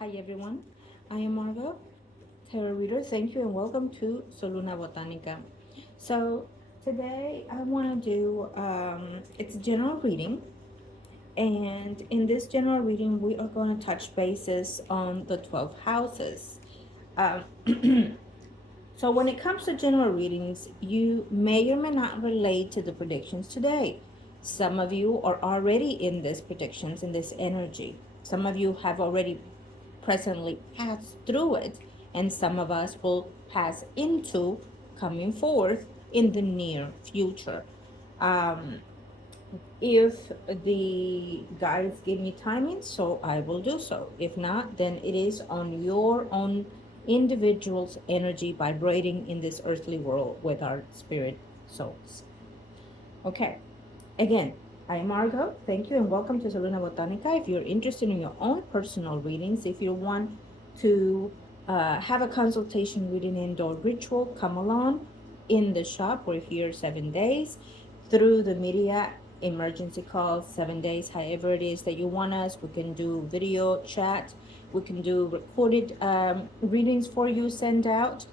Hi everyone, I am Margot, tarot reader. Thank you and welcome to Soluna Botanica. So today I want to do it's a general reading, and in this general reading we are going to touch bases on the 12 houses. Um, so when it comes to general readings, you may or may not relate to the predictions today. Some of you are already in these predictions, in this energy. Some of you have already presently passed through it, and some of us will pass into coming forth in the near future. Um, if the guides give me timing, so I will do so. If not, then it is on your own individual's energy vibrating in this earthly world with our spirit souls. Okay. Again, I'm Margot. Thank you and welcome to Saluna Botanica. If you're interested in your own personal readings, if you want to have a consultation reading indoor ritual, come along in the shop. We're here 7 days through the media emergency calls, 7 days, however it is that you want us. We can do video chat. We can do recorded readings for you, send out.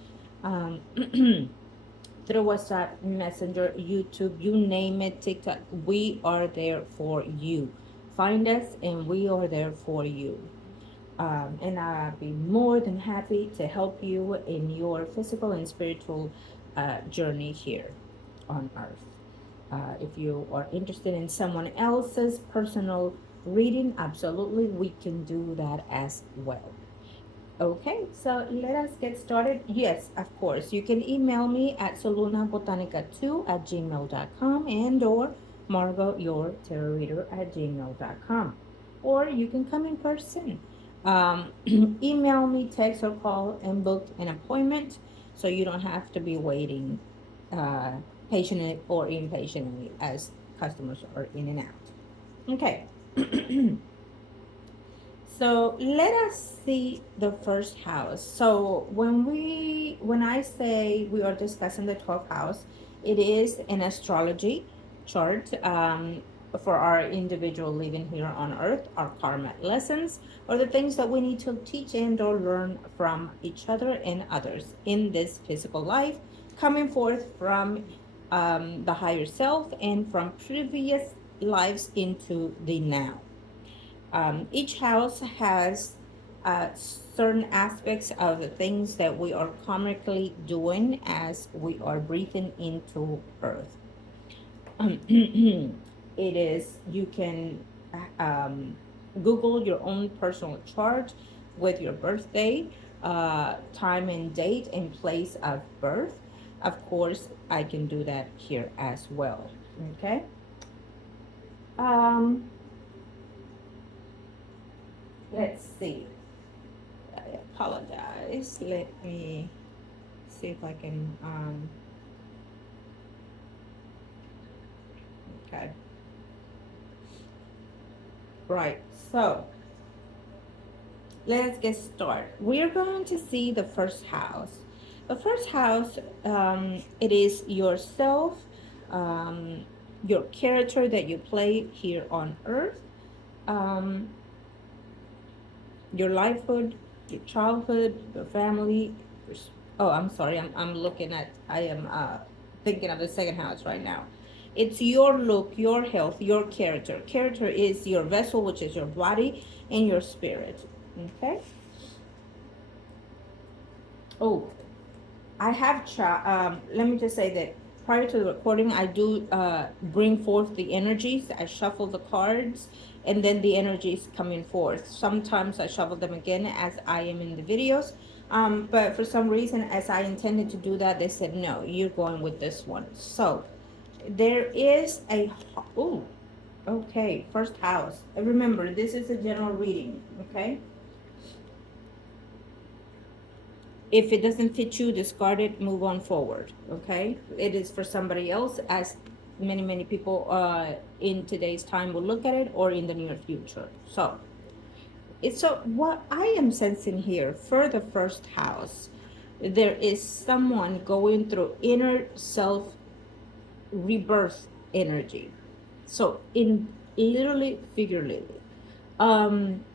Um, through WhatsApp, Messenger, YouTube, you name it, TikTok. We are there for you. Find us, and we are there for you. And I'll be more than happy to help you in your physical and spiritual journey here on Earth. If you are interested in someone else's personal reading, absolutely, we can do that as well. Okay, so let us get started. Yes, of course. You can email me at solunabotanica2@gmail.com and or Margot your tarot reader at gmail.com. Or you can come in person. Email me, text or call and book an appointment so you don't have to be waiting uh, patiently or impatiently as customers are in and out. Okay. So let us see the first house. So when I say we are discussing the 12th house, it is an astrology chart for our individual living here on earth, our karma lessons, or the things that we need to teach and or learn from each other and others in this physical life, coming forth from the higher self and from previous lives into the now. Each house has certain aspects of the things that we are karmically doing as we are breathing into earth. It is, you can um, Google your own personal chart with your birthday, time and date, and place of birth. Of course, I can do that here as well. Okay. Um, let's see. I apologize. Let me see if I can, okay. Right. So let's get started. We are going to see the first house. The first house, it is yourself, um, your character that you play here on earth, um, your lifehood, your childhood, your family. Oh, I'm sorry. I'm looking at, I am thinking of the second house right now. It's your look, your health, your character. Character is your vessel, which is your body and your spirit. Okay. Oh, I have let me just say that prior to the recording, I do bring forth the energies. I shuffle the cards, and then the energies coming forth. Sometimes I shuffle them again as I am in the videos. But for some reason, as I intended to do that, they said, no, you're going with this one. So there is a, oh, okay, first house. Remember, this is a general reading, okay? If it doesn't fit you, discard it, move on forward. Okay, it is for somebody else, as many people in today's time will look at it, or in the near future. So it's, so what I am sensing here for the first house, there is someone going through inner self rebirth energy. So in literally, figuratively, um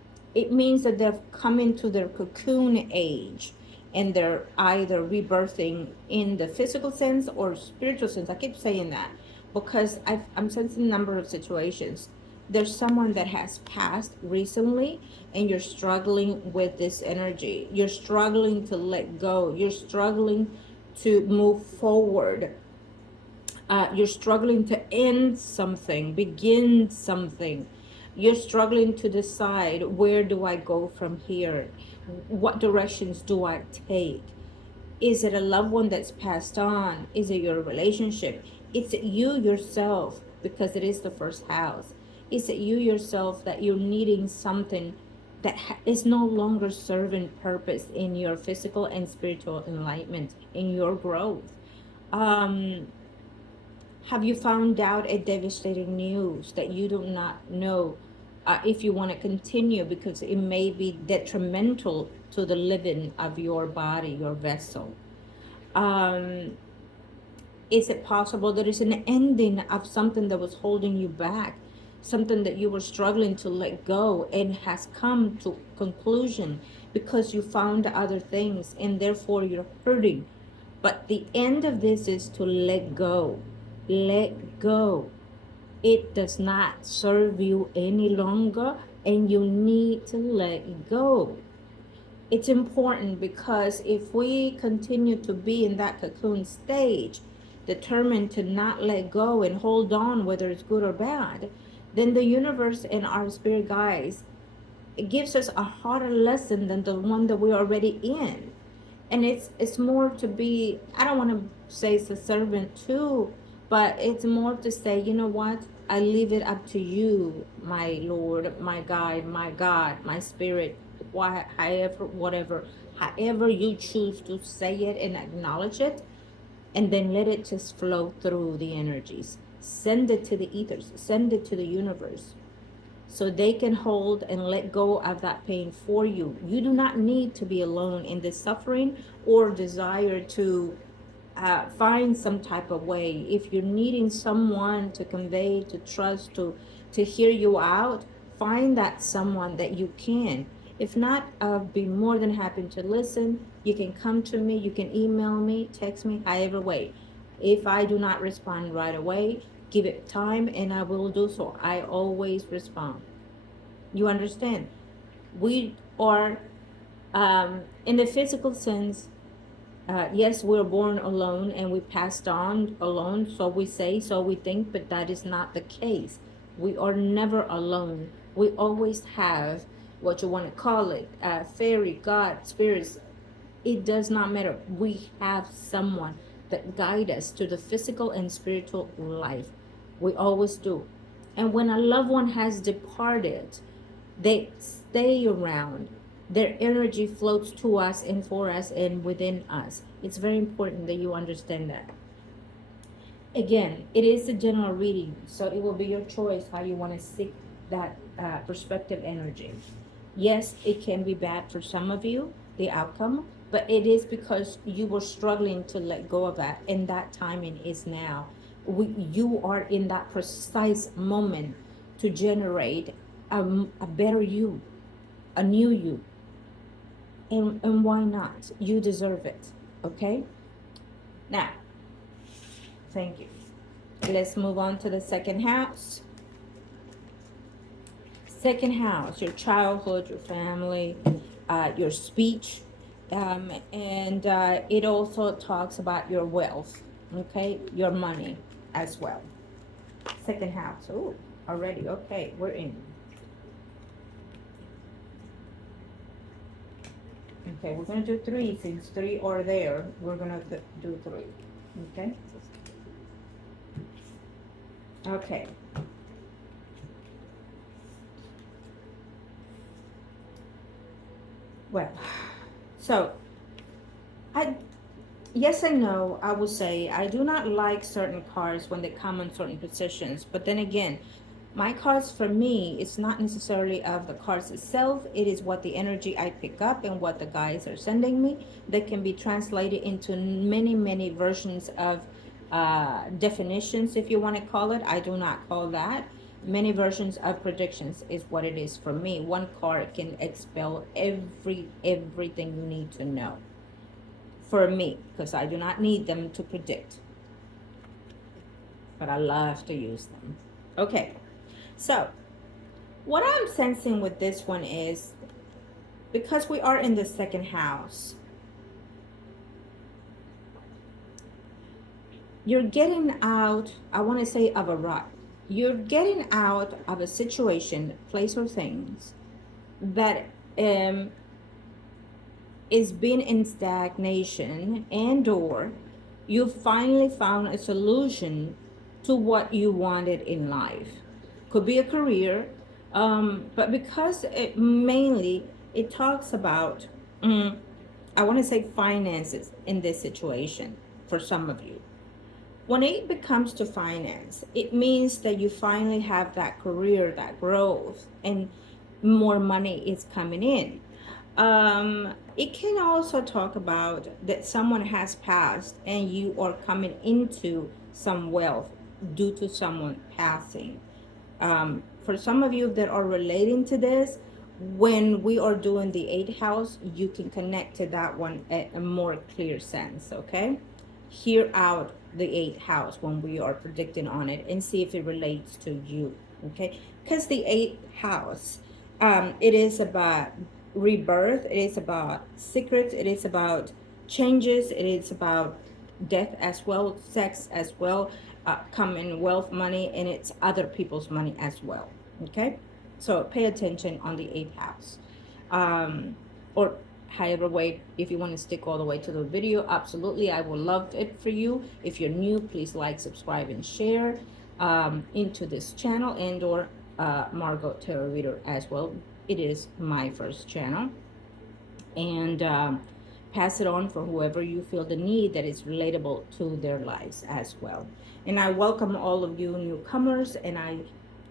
it means that they're coming to their cocoon age, and they're either rebirthing in the physical sense or spiritual sense. I keep saying that because I'm sensing a number of situations. There's someone that has passed recently, and you're struggling with this energy. You're struggling to let go. You're struggling to move forward. You're struggling to end something, begin something. You're struggling to decide, where do I go from here? What directions do I take? Is it a loved one that's passed on? Is it your relationship? Is it you yourself? Because it is the first house. Is it you yourself that you're needing something that is no longer serving purpose in your physical and spiritual enlightenment, in your growth? Um, have you found out a devastating news that you do not know if you want to continue, because it may be detrimental to the living of your body, your vessel? Um, is it possible that it's an ending of something that was holding you back, something that you were struggling to let go, and has come to conclusion because you found other things and therefore you're hurting? But the end of this is to let go. Let go. It does not serve you any longer, and you need to let go. It's important, because if we continue to be in that cocoon stage, determined to not let go and hold on, whether it's good or bad, then the universe and our spirit guides, it gives us a harder lesson than the one that we're already in. And it's more to be, I don't want to say it's a servant too, but it's more to say, you know what, I leave it up to you, my Lord, my guide, my God, my spirit, why, however, whatever, however you choose to say it and acknowledge it, and then let it just flow through the energies. Send it to the ethers, send it to the universe, so they can hold and let go of that pain for you. You do not need to be alone in this suffering or desire to find some type of way. If you're needing someone to convey, to trust, to hear you out, find that someone that you can. If not, I'll be more than happy to listen. You can come to me, you can email me, text me, however way. If I do not respond right away, give it time and I will do so. I always respond. You understand? We are, in the physical sense, yes, we're born alone and we passed on alone, so we say, so we think, but that is not the case. We are never alone. We always have, what you want to call it, fairy, God, spirits. It does not matter. We have someone that guide us to the physical and spiritual life. We always do. And when a loved one has departed, they stay around. Their energy floats to us and for us and within us. It's very important that you understand that. Again, it is a general reading, so it will be your choice how you want to seek that perspective energy. Yes, it can be bad for some of you, the outcome, but it is because you were struggling to let go of that, and that timing is now. You are in that precise moment to generate a better you, a new you. And why not? You deserve it. Okay? Now, thank you. Let's move on to the second house. Second house, your childhood, your family, your speech, and it also talks about your wealth, okay? Your money as well. Second house. Oh, already. Okay, we're in. Okay, we're going to do three. Since three are there, we're going to do three. Okay? Okay. Well, so yes and no, I would say I do not like certain cards when they come in certain positions. But then again, my cards for me, it's not necessarily of the cards itself. It is what the energy I pick up and what the guides are sending me. That can be translated into many, many versions of definitions, if you want to call it. I do not call that. Many versions of predictions is what it is for me. One card can expel everything you need to know for me, because I do not need them to predict, but I love to use them. Okay, so what I'm sensing with this one is, because we are in the second house, you're getting out, I want to say, of a rut. You're getting out of a situation, place, or things that is been in stagnation, and or you finally found a solution to what you wanted in life. Could be a career, but because it mainly it talks about I want to say finances in this situation for some of you. When it becomes to finance, it means that you finally have that career, that growth, and more money is coming in. It can also talk about that someone has passed and you are coming into some wealth due to someone passing. For some of you that are relating to this, when we are doing the eighth house, you can connect to that one at a more clear sense, okay? Hear out the eighth house when we are predicting on it and see if it relates to you, okay? Because the eighth house, it is about rebirth, it is about secrets, it is about changes, it is about death as well, sex as well, coming wealth, money, and it's other people's money as well, okay? So pay attention on the eighth house. Or however way, if you want to stick all the way to the video, absolutely, I would love it for you. If you're new, please like, subscribe, and share into this channel, and or Margot Tarot Reader as well. It is my first channel, and pass it on for whoever you feel the need that is relatable to their lives as well. And I welcome all of you newcomers, and I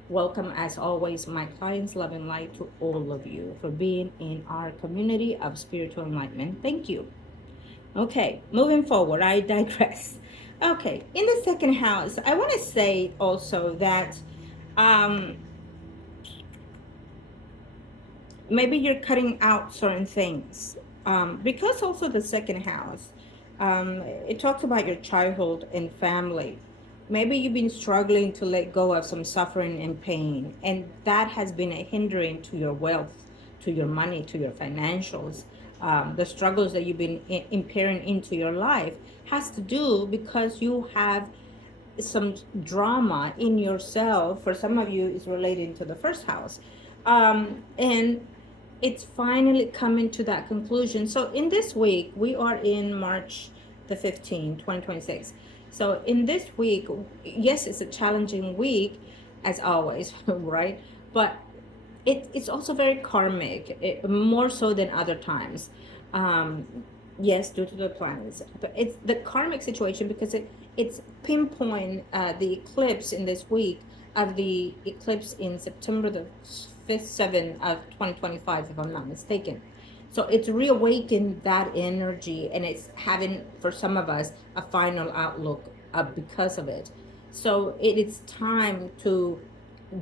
welcome, as always, my clients, love and light to all of you for being in our community of spiritual enlightenment. Thank you. Okay, moving forward, I digress. Okay, in the second house, I want to say also that maybe you're cutting out certain things, because also the second house, it talks about your childhood and family. Maybe you've been struggling to let go of some suffering and pain, and that has been a hindering to your wealth, to your money, to your financials. The struggles that you've been impairing into your life has to do because you have some drama in yourself. For some of you, it's related to the first house, and it's finally coming to that conclusion. So in this week, we are in March the 15th, 2026. So in this week, yes, it's a challenging week as always, right? But it's also very karmic, more so than other times. Yes, due to the planets, but it's the karmic situation because it's pinpoint the eclipse in this week of the eclipse in September the 5th, 7th of 2025, if I'm not mistaken. So it's reawakened that energy, and it's having, for some of us, a final outlook because of it. So it is time to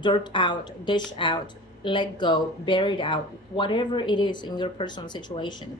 dirt out, dish out, let go, bury it out, whatever it is in your personal situation.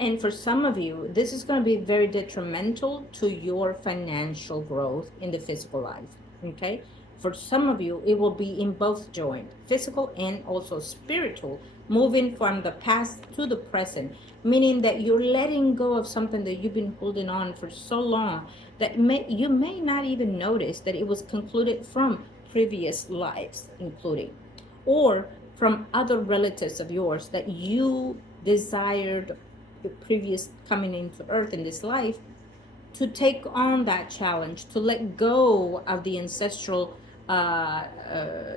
And for some of you, this is going to be very detrimental to your financial growth in the physical life. Okay? For some of you, it will be in both joint, physical and also spiritual, moving from the past to the present, meaning that you're letting go of something that you've been holding on for so long that you may not even notice that it was concluded from previous lives, including, or from other relatives of yours that you desired the previous coming into earth in this life to take on that challenge, to let go of the ancestral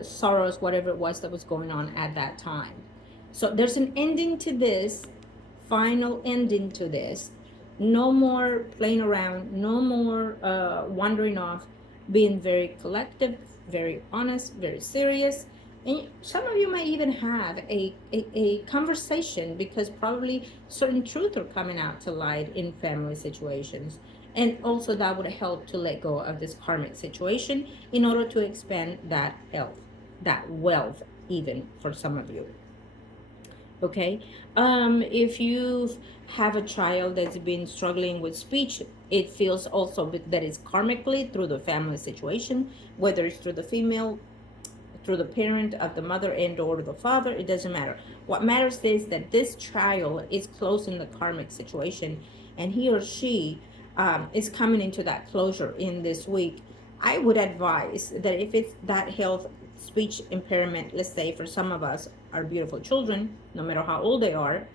sorrows, whatever it was that was going on at that time. So there's an ending to this, final ending to this. No more playing around, no more wandering off, being very collective, very honest, very serious. And some of you might even have a conversation because probably certain truths are coming out to light in family situations. And also that would help to let go of this karmic situation in order to expand that health. that wealth, even for some of you. Okay. If you have a child that's been struggling with speech, it feels also that it's karmically through the family situation, whether it's through the female, through the parent of the mother and or the father. It doesn't matter. What matters is that this child is close in the karmic situation, and he or she is coming into that closure in this week. I would advise that if it's that health speech impairment, let's say for some of us, our beautiful children, no matter how old they are,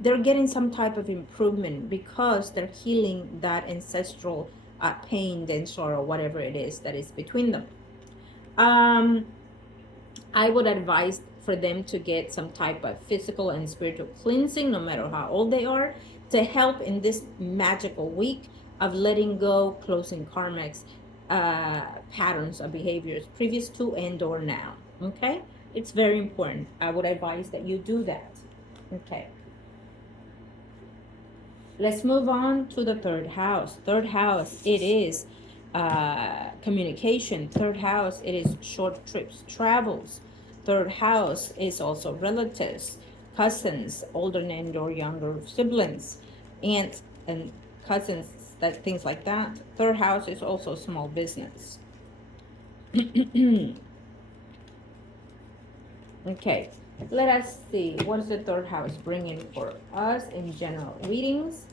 they're getting some type of improvement because they're healing that ancestral pain and sorrow, whatever it is that is between them. um I would advise for them to get some type of physical and spiritual cleansing, no matter how old they are, to help in this magical week of letting go, closing karmics, patterns of behaviors previous to and or now. Okay, it's very important. I would advise that you do that. Okay. Let's move on to the third house. Third house, it is communication. Third house, it is short trips, travels. Third house is also relatives, cousins, older and or younger siblings, aunts and cousins, that things like that. Third house is also small business. Okay, let us see. What is the third house bringing for us in general readings?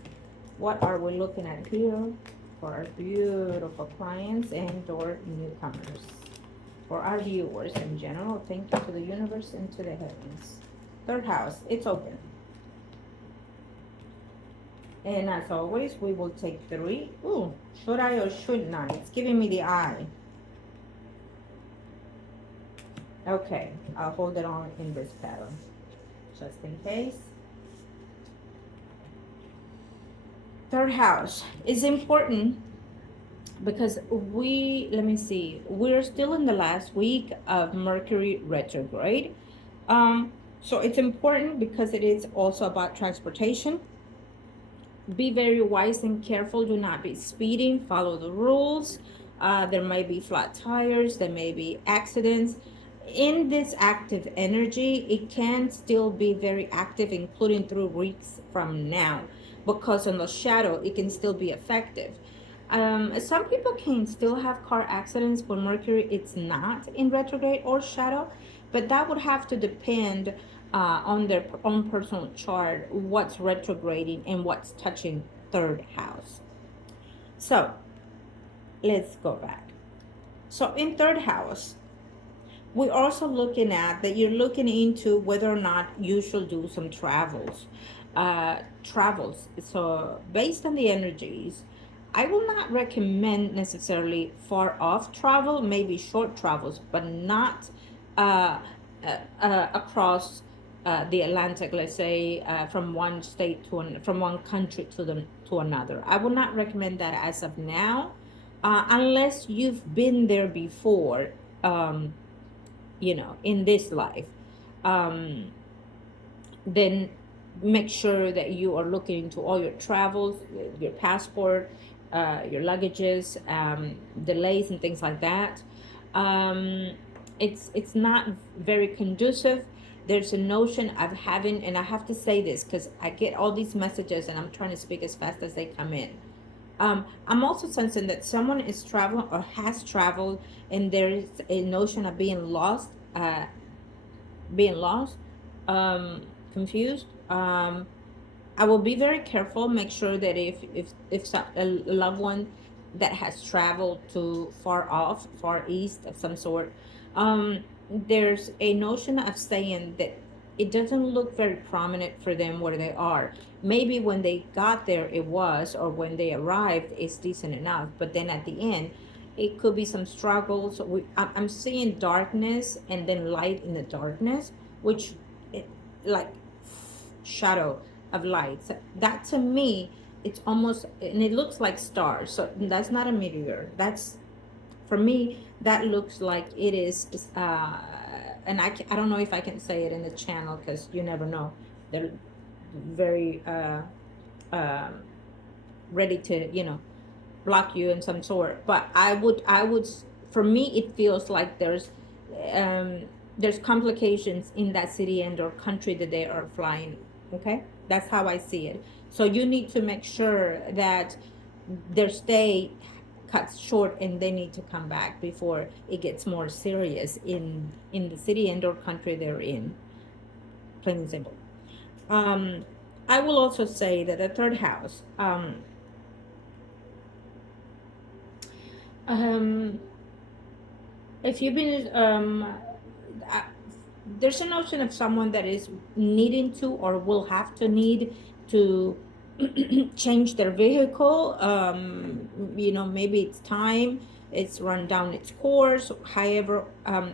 What are we looking at here for our beautiful clients and or newcomers? For our viewers in general, thank you to the universe and to the heavens. Third house, it's open. And as always, we will take 3. Ooh, should I or should not? It's giving me the eye. Okay, I'll hold it on in this pattern, just in case. Third house is important because let me see, we're still in the last week of Mercury retrograde. So it's important because it is also about transportation. Be very wise and careful. Do not be speeding. Follow the rules. There may be flat tires. There may be accidents. In this active energy, it can still be very active, including through weeks from now, because in the shadow, it can still be effective. Some people can still have car accidents when Mercury it's not in retrograde or shadow, but that would have to depend on their own personal chart, what's retrograding and what's touching third house. So let's go back. So in third house, we're also looking at that you're looking into whether or not you should do some travels. So based on the energies, I will not recommend necessarily far off travel, maybe short travels, but not uh, across the Atlantic, let's say from one state from one country to another. I would not recommend that as of now, unless you've been there before. In this life, then make sure that you are looking into all your travels, your passport, your luggages, delays and things like that. It's not very conducive. There's a notion of having, and I have to say this because I get all these messages and I'm trying to speak as fast as they come in. I'm also sensing that someone is traveling or has traveled, and there is a notion of being lost, um, confused. I will be very careful. Make sure that if a loved one that has traveled to far east of some sort, there's a notion of saying that it doesn't look very prominent for them where they are. Maybe when they got there it was, or when they arrived it's decent enough, but then at the end it could be some struggles. I'm seeing darkness and then light in the darkness, which like shadow of light. So that to me, it's almost, and it looks like stars. So that's not a meteor. That's, for me, that looks like it is. And I don't know if I can say it in the channel because you never know. They're very ready to block you in some sort. But I would for me it feels like there's um, there's complications in that city and or country that they are flying. Okay, that's how I see it. So you need to make sure that their stay cuts short and they need to come back before it gets more serious in the city and or country they're in, plain and simple. um I will also say that the third house, um if you've been uh, there's a notion of someone that is needing to or will have to need to change their vehicle. Maybe it's time, it's run down its course. However,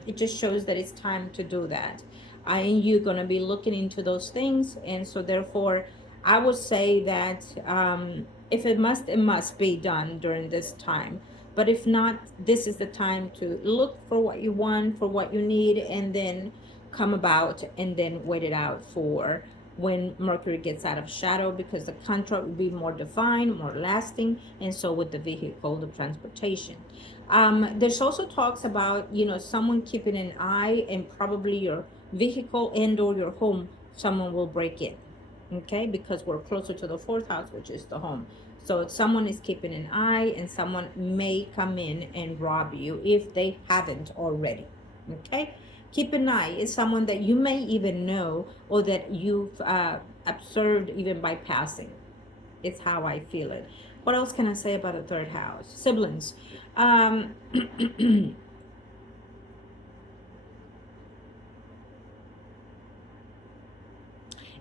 it just shows that it's time to do that. And you're going to be looking into those things. And so therefore, I would say that if it must be done during this time. But if not, this is the time to look for what you want, for what you need, and then come about and then wait it out for when Mercury gets out of shadow, because the contract will be more defined, more lasting, and so with the vehicle, the transportation. There's also talks about, someone keeping an eye, and probably your vehicle and or your home, someone will break in. Okay, because we're closer to the fourth house, which is the home. So someone is keeping an eye, and someone may come in and rob you if they haven't already. Okay, keep an eye. It's someone that you may even know, or that you've observed even by passing. It's how I feel it. What else can I say about the third house? Siblings. Um,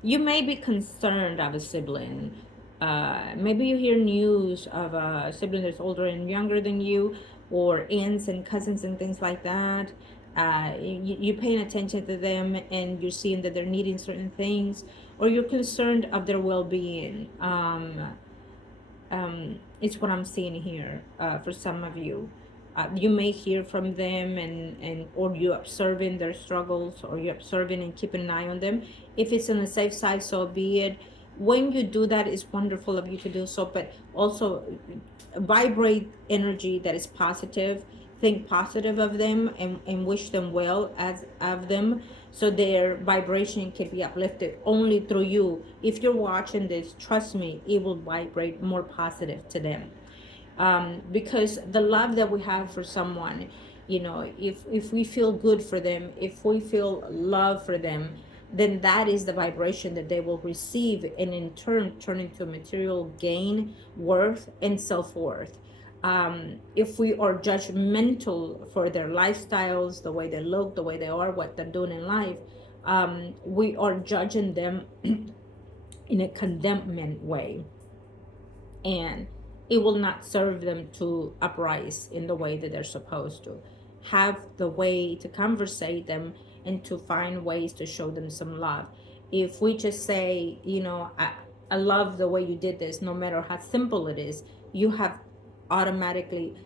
you may be concerned of a sibling. Maybe you hear news of a sibling that's older and younger than you, or aunts and cousins and things like that. You're paying attention to them, and you're seeing that they're needing certain things, or you're concerned of their well-being. It's what I'm seeing here for some of you. You may hear from them, and or you're observing their struggles, or you're observing and keeping an eye on them. If it's on the safe side, so be it. When you do that, it's wonderful of you to do so, but also vibrate energy that is positive. Think positive of them, and wish them well as of them, so their vibration can be uplifted only through you. If you're watching this, trust me, it will vibrate more positive to them. Because the love that we have for someone, if we feel good for them, if we feel love for them, then that is the vibration that they will receive, and in turn turn into material gain, worth, and self-worth. If we are judgmental for their lifestyles, the way they look, the way they are, what they're doing in life, we are judging them in a condemnment way, and it will not serve them to uprise in the way that they're supposed to. Have the way to conversate them, and to find ways to show them some love. If we just say, I love the way you did this, no matter how simple it is, you have automatically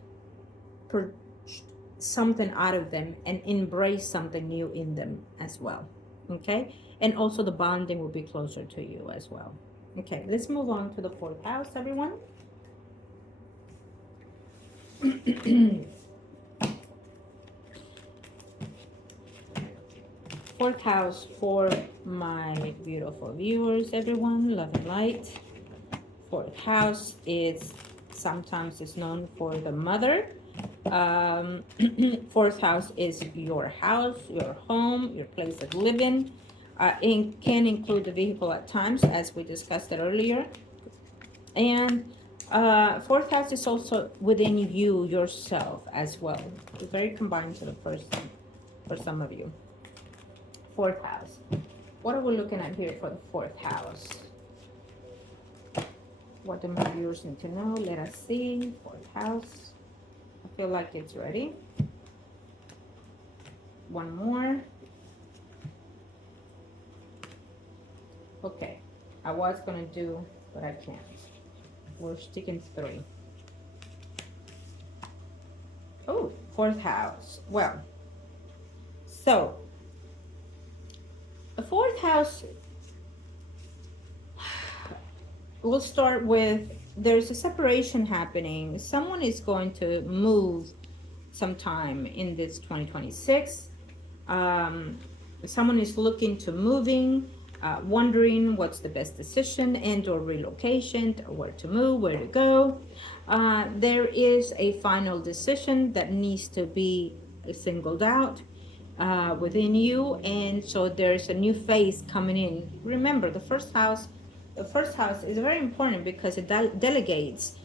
purged something out of them and embrace something new in them as well. Okay, and also the bonding will be closer to you as well. Okay, let's move on to the fourth house, everyone. Fourth house for my beautiful viewers, everyone, love and light. Fourth house is sometimes is known for the mother. Fourth house is your house, your home, your place of living. It can include the vehicle at times, as we discussed it earlier. And fourth house is also within you, yourself, as well. It's very combined to the first one for some of you. Fourth house. What are we looking at here for the fourth house? What do my viewers need to know? Let us see. Fourth house. I feel like it's ready. One more. Okay. I was going to do, but I can't. We're sticking 3. Oh, fourth house. Well, so the fourth house, we'll start with, there's a separation happening. Someone is going to move sometime in this 2026. um, someone is looking to moving, wondering what's the best decision and or relocation, or where to move, where to go. There is a final decision that needs to be singled out within you, and so there's a new phase coming in. Remember, the first house is very important because it delegates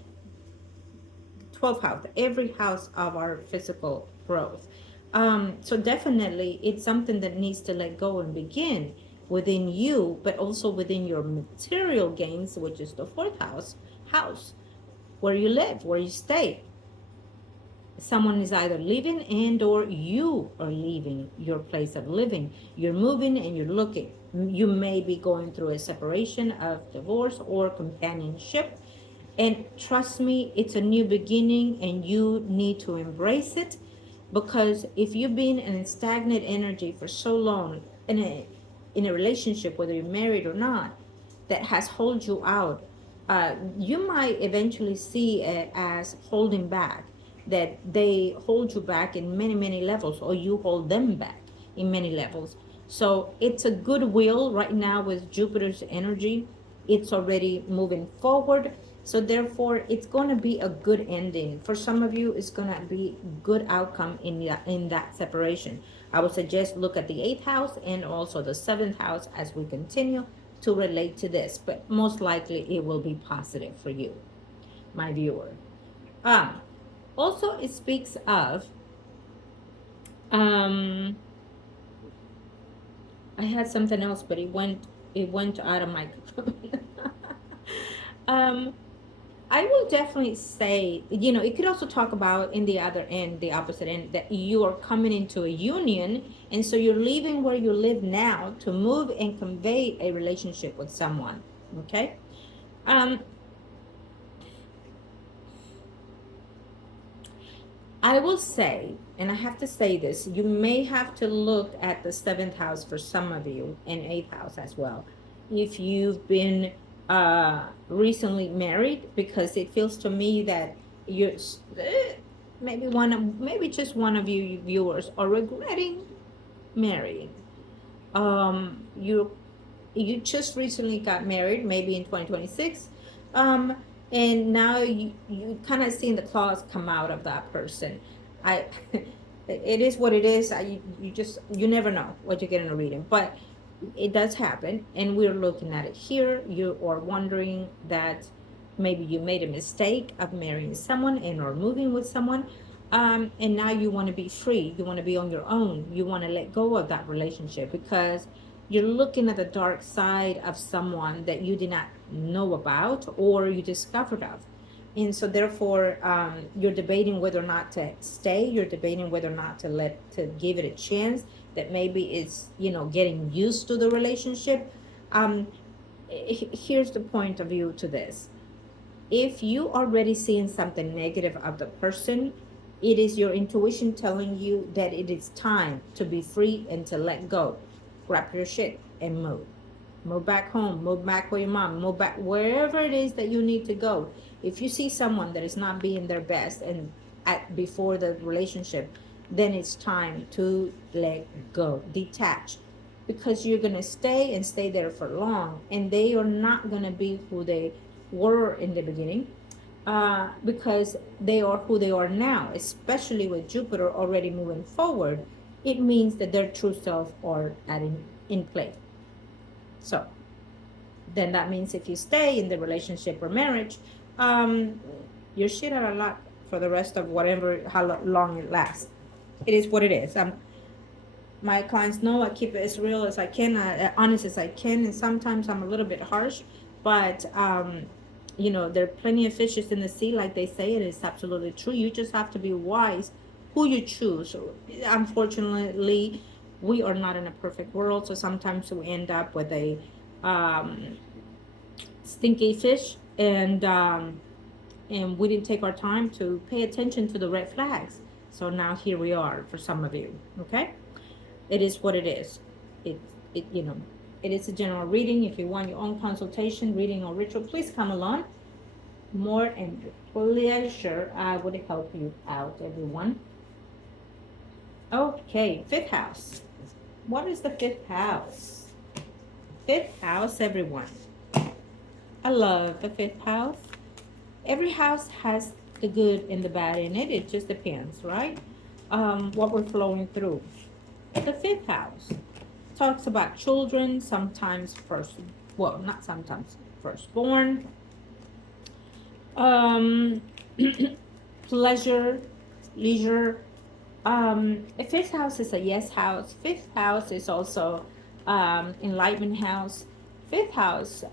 12th house, every house of our physical growth. So definitely it's something that needs to let go and begin within you, but also within your material gains, which is the fourth house, where you live, where you stay. Someone is either leaving and or you are leaving your place of living. You're moving and you're looking. You may be going through a separation, of divorce, or companionship. And trust me, it's a new beginning and you need to embrace it, because if you've been in a stagnant energy for so long in a relationship, whether you're married or not, that has hold you out, you might eventually see it as holding back, that they hold you back in many, many levels, or you hold them back in many levels. So it's a goodwill right now with Jupiter's energy. It's already moving forward. So therefore, it's going to be a good ending. For some of you, it's going to be good outcome in that separation. I would suggest look at the 8th house and also the 7th house as we continue to relate to this, but most likely it will be positive for you, my viewer. Also, it speaks of, I had something else, but it went out of my. um, I will definitely say, it could also talk about in the other end, the opposite end, that you are coming into a union. And so you're leaving where you live now to move and convey a relationship with someone. Okay. Um, I will say, and I have to say this, you may have to look at the 7th house for some of you, and 8th house as well, if you've been recently married, because it feels to me that you're maybe just one of you viewers are regretting marrying. You just recently got married, maybe in 2026, um, and now you kind of seen the claws come out of that person. I, it is what it is. You never know what you get in a reading, but it does happen, and we're looking at it here. You are wondering that maybe you made a mistake of marrying someone and or moving with someone, and now you want to be free. You want to be on your own. You want to let go of that relationship because you're looking at the dark side of someone that you did not know about or you discovered of. And so therefore, you're debating whether or not to stay. You're debating whether or not to give it a chance, that maybe it's getting used to the relationship. um Here's the point of view to this. If you already seeing something negative of the person, it is your intuition telling you that it is time to be free and to let go. Grab your shit and move. Move back home, move back with your mom, move back wherever it is that you need to go. If you see someone that is not being their best and before the relationship, then it's time to let go, detach, because you're going to stay and stay there for long, and they are not going to be who they were in the beginning, because they are who they are now, especially with Jupiter already moving forward. It means that their true self are in play. So then that means if you stay in the relationship or marriage, you're shit out of luck for the rest of how long it lasts. It is what it is. My clients know I keep it as real as I can, honest as I can, and sometimes I'm a little bit harsh, but there are plenty of fishes in the sea, like they say. It is absolutely true. You just have to be wise who you choose. Unfortunately, we are not in a perfect world, so sometimes we end up with a stinky fish, and we didn't take our time to pay attention to the red flags. So now here we are for some of you. Okay, it is what it is. It is a general reading. If you want your own consultation, reading, or ritual, please come along. More and pleasure. I would help you out, everyone. Okay, 5th house. What is the fifth house? Fifth house, everyone. I love the fifth house. Every house has the good and the bad in it. It just depends, right? What we're flowing through. The fifth house talks about children, sometimes first, well, not sometimes, firstborn, um, pleasure, leisure. The fifth house is a yes house. Fifth house is also enlightenment house. Fifth house.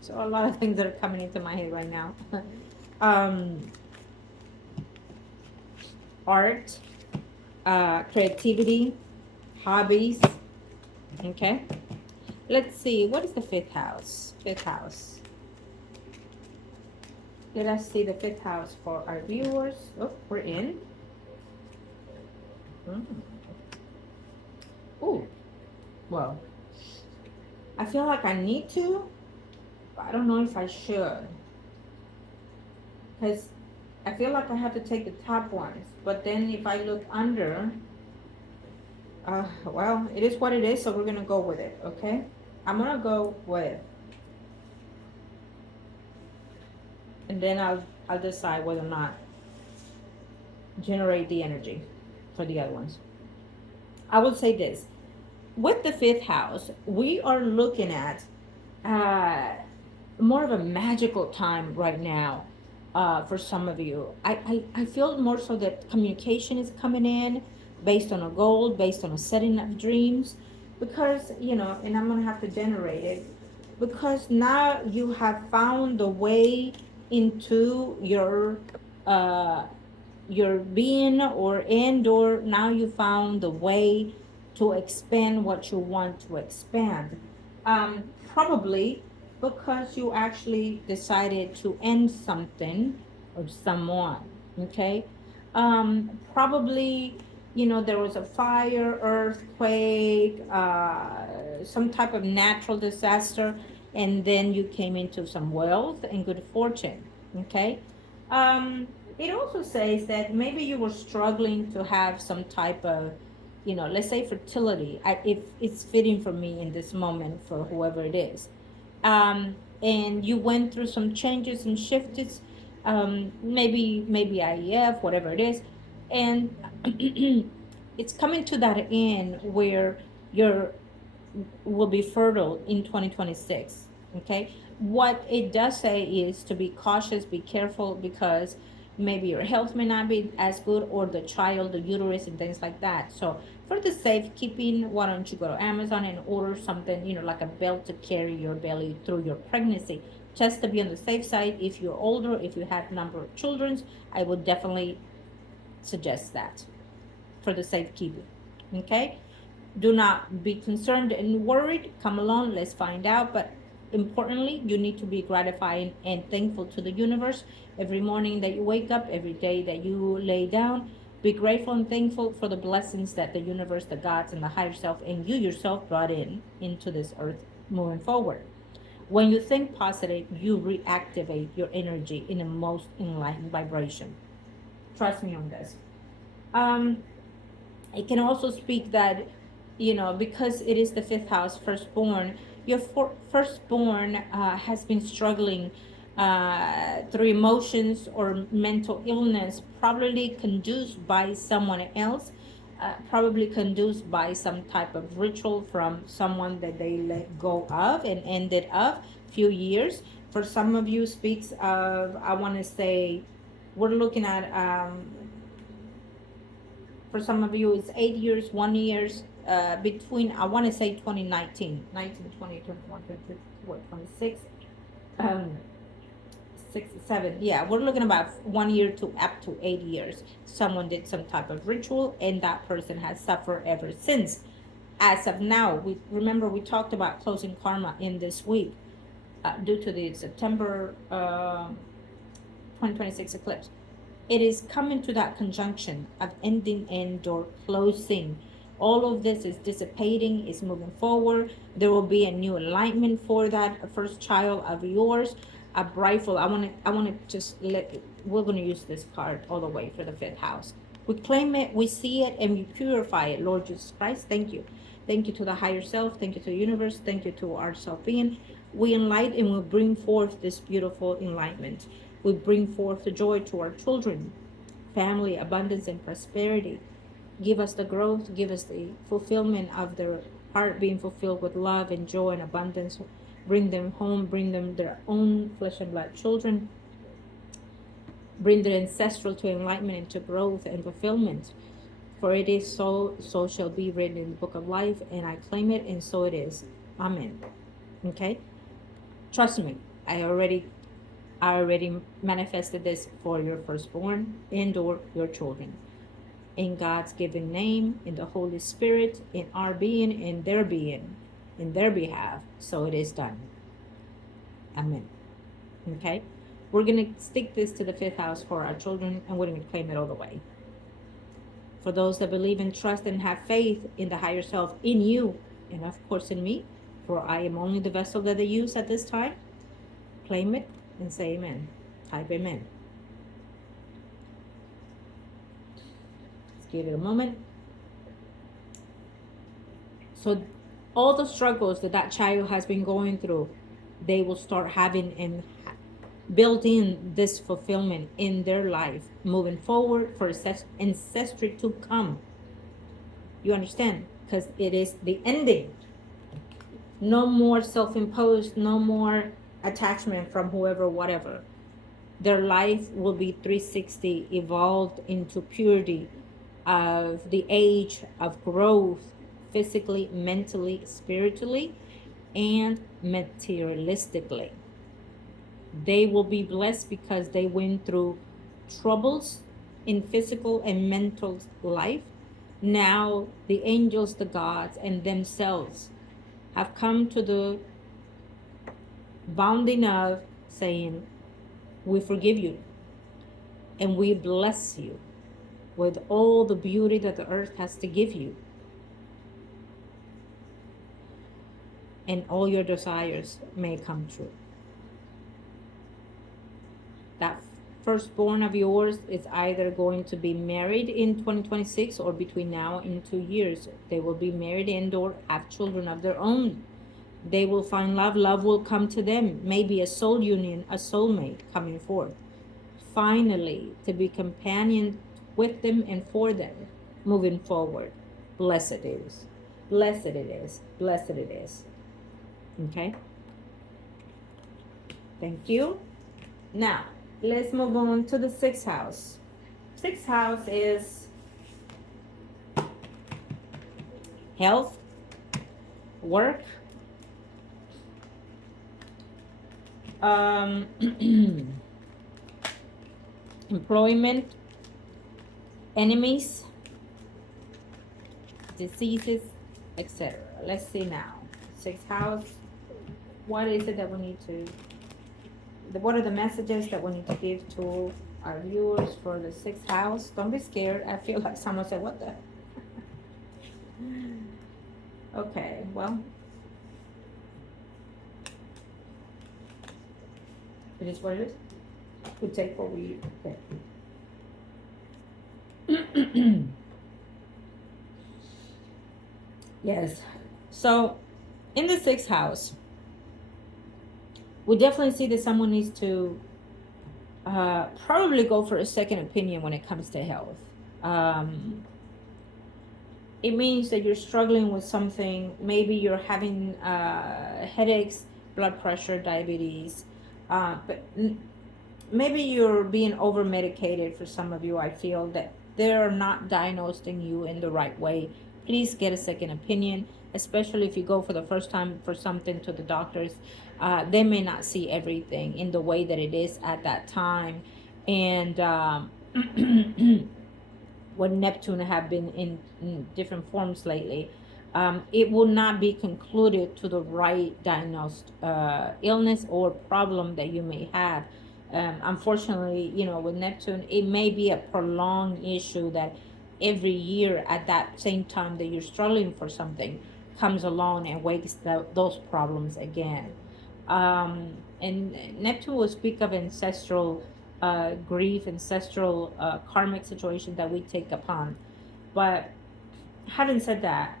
So a lot of things that are coming into my head right now. um, art, creativity, hobbies. Okay. Let's see. What is the fifth house? Fifth house. Let us see the fifth house for our viewers. Oh, we're in. Mm. Oh, well, I feel like I need to, but I don't know if I should. Because I feel like I have to take the top ones. But then if I look under, well, it is what it is, so we're going to go with it, okay? I'm going to go with, and then I'll decide whether or not generate the energy for the other ones. I will say this. With the fifth house, we are looking at uh, more of a magical time right now for some of you. I feel more so that communication is coming in based on a goal, based on a setting of dreams, because, and I'm going to have to generate it, because now you have found the way into uh, your being, or now you found the way to expand what you want to expand. Probably because you actually decided to end something or someone. Okay. Probably, there was a fire, earthquake, some type of natural disaster, and then you came into some wealth and good fortune. Okay. um, it also says that maybe you were struggling to have some type of, let's say fertility. If it's fitting for me in this moment for whoever it is. And you went through some changes and shifts, maybe IEF, whatever it is, and it's coming to that end where you're will be fertile in 2026. Okay. What it does say is to be cautious, be careful, because maybe your health may not be as good, or the child, the uterus, and things like that. So for the safekeeping, why don't you go to Amazon and order something, like a belt to carry your belly through your pregnancy, just to be on the safe side. If you're older, if you have number of children, I would definitely suggest that for the safekeeping. Okay. Do not be concerned and worried. Come along, let's find out. But importantly, you need to be gratifying and thankful to the universe every morning that you wake up, every day that you lay down. Be grateful and thankful for the blessings that the universe, the gods, and the higher self, and you yourself brought in into this earth moving forward. When you think positive, you reactivate your energy in the most enlightened vibration. Trust me on this. Um, it can also speak that, because it is the fifth house, firstborn, your firstborn has been struggling through emotions or mental illness, probably conduced by someone else, probably conduced by some type of ritual from someone that they let go of and ended up few years. For some of you, speaks of, I want to say, we're looking at, for some of you, it's 8 years, 1 years, between, I want to say 2019, 19, 20, 21, 22, what, 26, 6, 7. Yeah, we're looking about 1 year to up to 8 years. Someone did some type of ritual, and that person has suffered ever since. As of now, we talked about closing karma in this week, due to the September 2026 eclipse. It is coming to that conjunction of ending and or closing. All of this is dissipating, is moving forward. There will be a new alignment for that first child of yours. A brightful. I want to just we're going to use this card all the way for the fifth house. We claim it, we see it, and we purify it. Lord Jesus Christ, thank you. Thank you to the higher self. Thank you to the universe. Thank you to our self being. We enlighten and we bring forth this beautiful enlightenment. We bring forth the joy to our children, family, abundance, and prosperity. Give us the growth, give us the fulfillment of their heart being fulfilled with love and joy and abundance. Bring them home, bring them their own flesh and blood children. Bring their ancestral to enlightenment and to growth and fulfillment. For it is so, so shall be written in the book of life, and I claim it, and so it is. Amen. Okay? Trust me, I already manifested this for your firstborn and or your children. In God's given name, in the Holy Spirit, in our being, in their behalf, so it is done. Amen. Okay? We're going to stick this to the 5th house for our children, and we're going to claim it all the way. For those that believe and trust and have faith in the higher self, in you, and of course in me, for I am only the vessel that they use at this time, claim it and say amen. Type amen. Let's give it a moment. So all the struggles that child has been going through, they will start having and build in this fulfillment in their life moving forward for ancestry to come. You understand? Because it is the ending. No more self-imposed, no more attachment from whoever, whatever. Their life will be 360, evolved into purity of the age of growth, physically, mentally, spiritually, and materialistically. They will be blessed because they went through troubles in physical and mental life. Now the angels, the gods, and themselves have come to the bounding of saying, we forgive you and we bless you with all the beauty that the earth has to give you, and all your desires may come true. That firstborn of yours is either going to be married in 2026 or between now and 2 years. They will be married and or have children of their own. They will find love. Love will come to them. Maybe a soul union, a soulmate coming forth. Finally, to be companion with them and for them moving forward. Blessed it is. Blessed it is. Blessed it is. Okay? Thank you. Now, let's move on to the 6th house. 6th house is health, work, employment, enemies, diseases, etc. Let's see now. 6th house. What is it that we need to, what are the messages that we need to give to our viewers for the 6th house? Don't be scared. I feel like someone said, what the? Okay, well, it is what it is. We take what we get. Yes. So in the 6th house, we definitely see that someone needs to probably go for a second opinion when it comes to health. It means that you're struggling with something. Maybe you're having headaches, blood pressure, diabetes, but maybe you're being over medicated. For some of you, I feel that they're not diagnosing you in the right way. Please get a second opinion, especially if you go for the first time for something to the doctors. They may not see everything in the way that it is at that time. And when Neptune have been in different forms lately, it will not be concluded to the right diagnosed illness or problem that you may have. Unfortunately, with Neptune, it may be a prolonged issue that every year at that same time that you're struggling for something comes along and wakes those problems again. And Neptune will speak of ancestral grief, ancestral, karmic situation that we take upon. But having said that,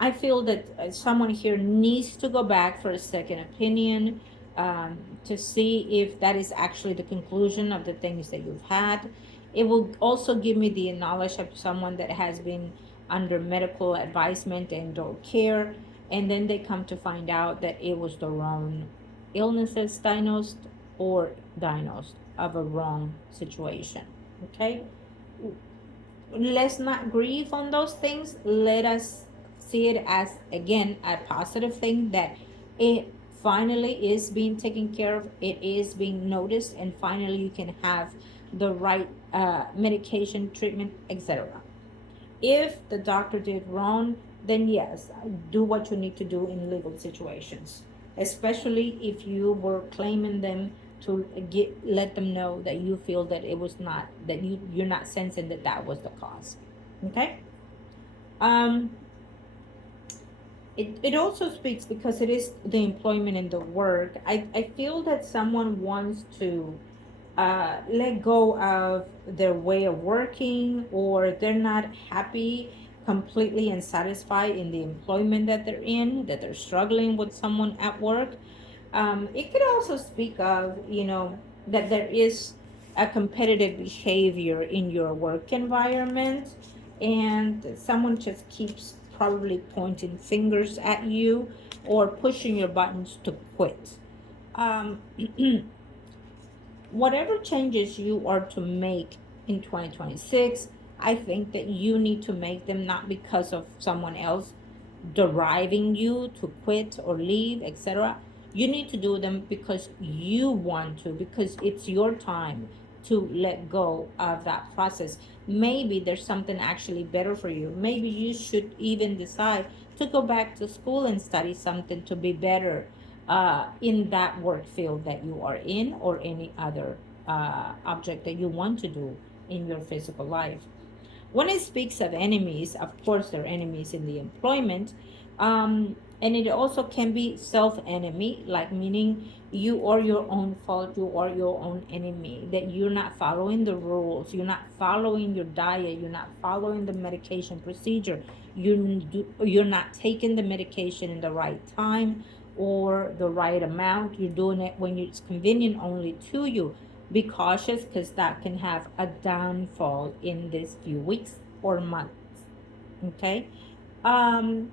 I feel that someone here needs to go back for a second opinion, to see if that is actually the conclusion of the things that you've had. It will also give me the knowledge of someone that has been under medical advisement and or care, and then they come to find out that it was the wrong illnesses diagnosed, or diagnosed of a wrong situation. Okay, let's not grieve on those things. Let us see it as, again, a positive thing, that it finally is being taken care of, it is being noticed, and finally you can have the right medication, treatment, etc. If the doctor did wrong, then yes, do what you need to do in legal situations, especially if you were claiming them, to let them know that you feel that it was not, that you're not sensing that that was the cause. Okay. um it also speaks, because it is the employment and the work. I feel that someone wants to let go of their way of working, or they're not happy completely and satisfied in the employment that they're in, that they're struggling with someone at work. It could also speak of, that there is a competitive behavior in your work environment, and someone just keeps probably pointing fingers at you or pushing your buttons to quit. Um, Whatever changes you are to make in 2026, I think that you need to make them not because of someone else driving you to quit or leave, etc. You need to do them because you want to, because it's your time to let go of that process. Maybe there's something actually better for you. Maybe you should even decide to go back to school and study something to be better in that work field that you are in, or any other object that you want to do in your physical life. When it speaks of enemies, of course, there are enemies in the employment. And it also can be self enemy, like meaning you are your own fault, you are your own enemy, that you're not following the rules, you're not following your diet, you're not following the medication procedure, you're not taking the medication in the right time or the right amount, you're doing it when it's convenient only to you. Be cautious, because that can have a downfall in these few weeks or months. Okay. um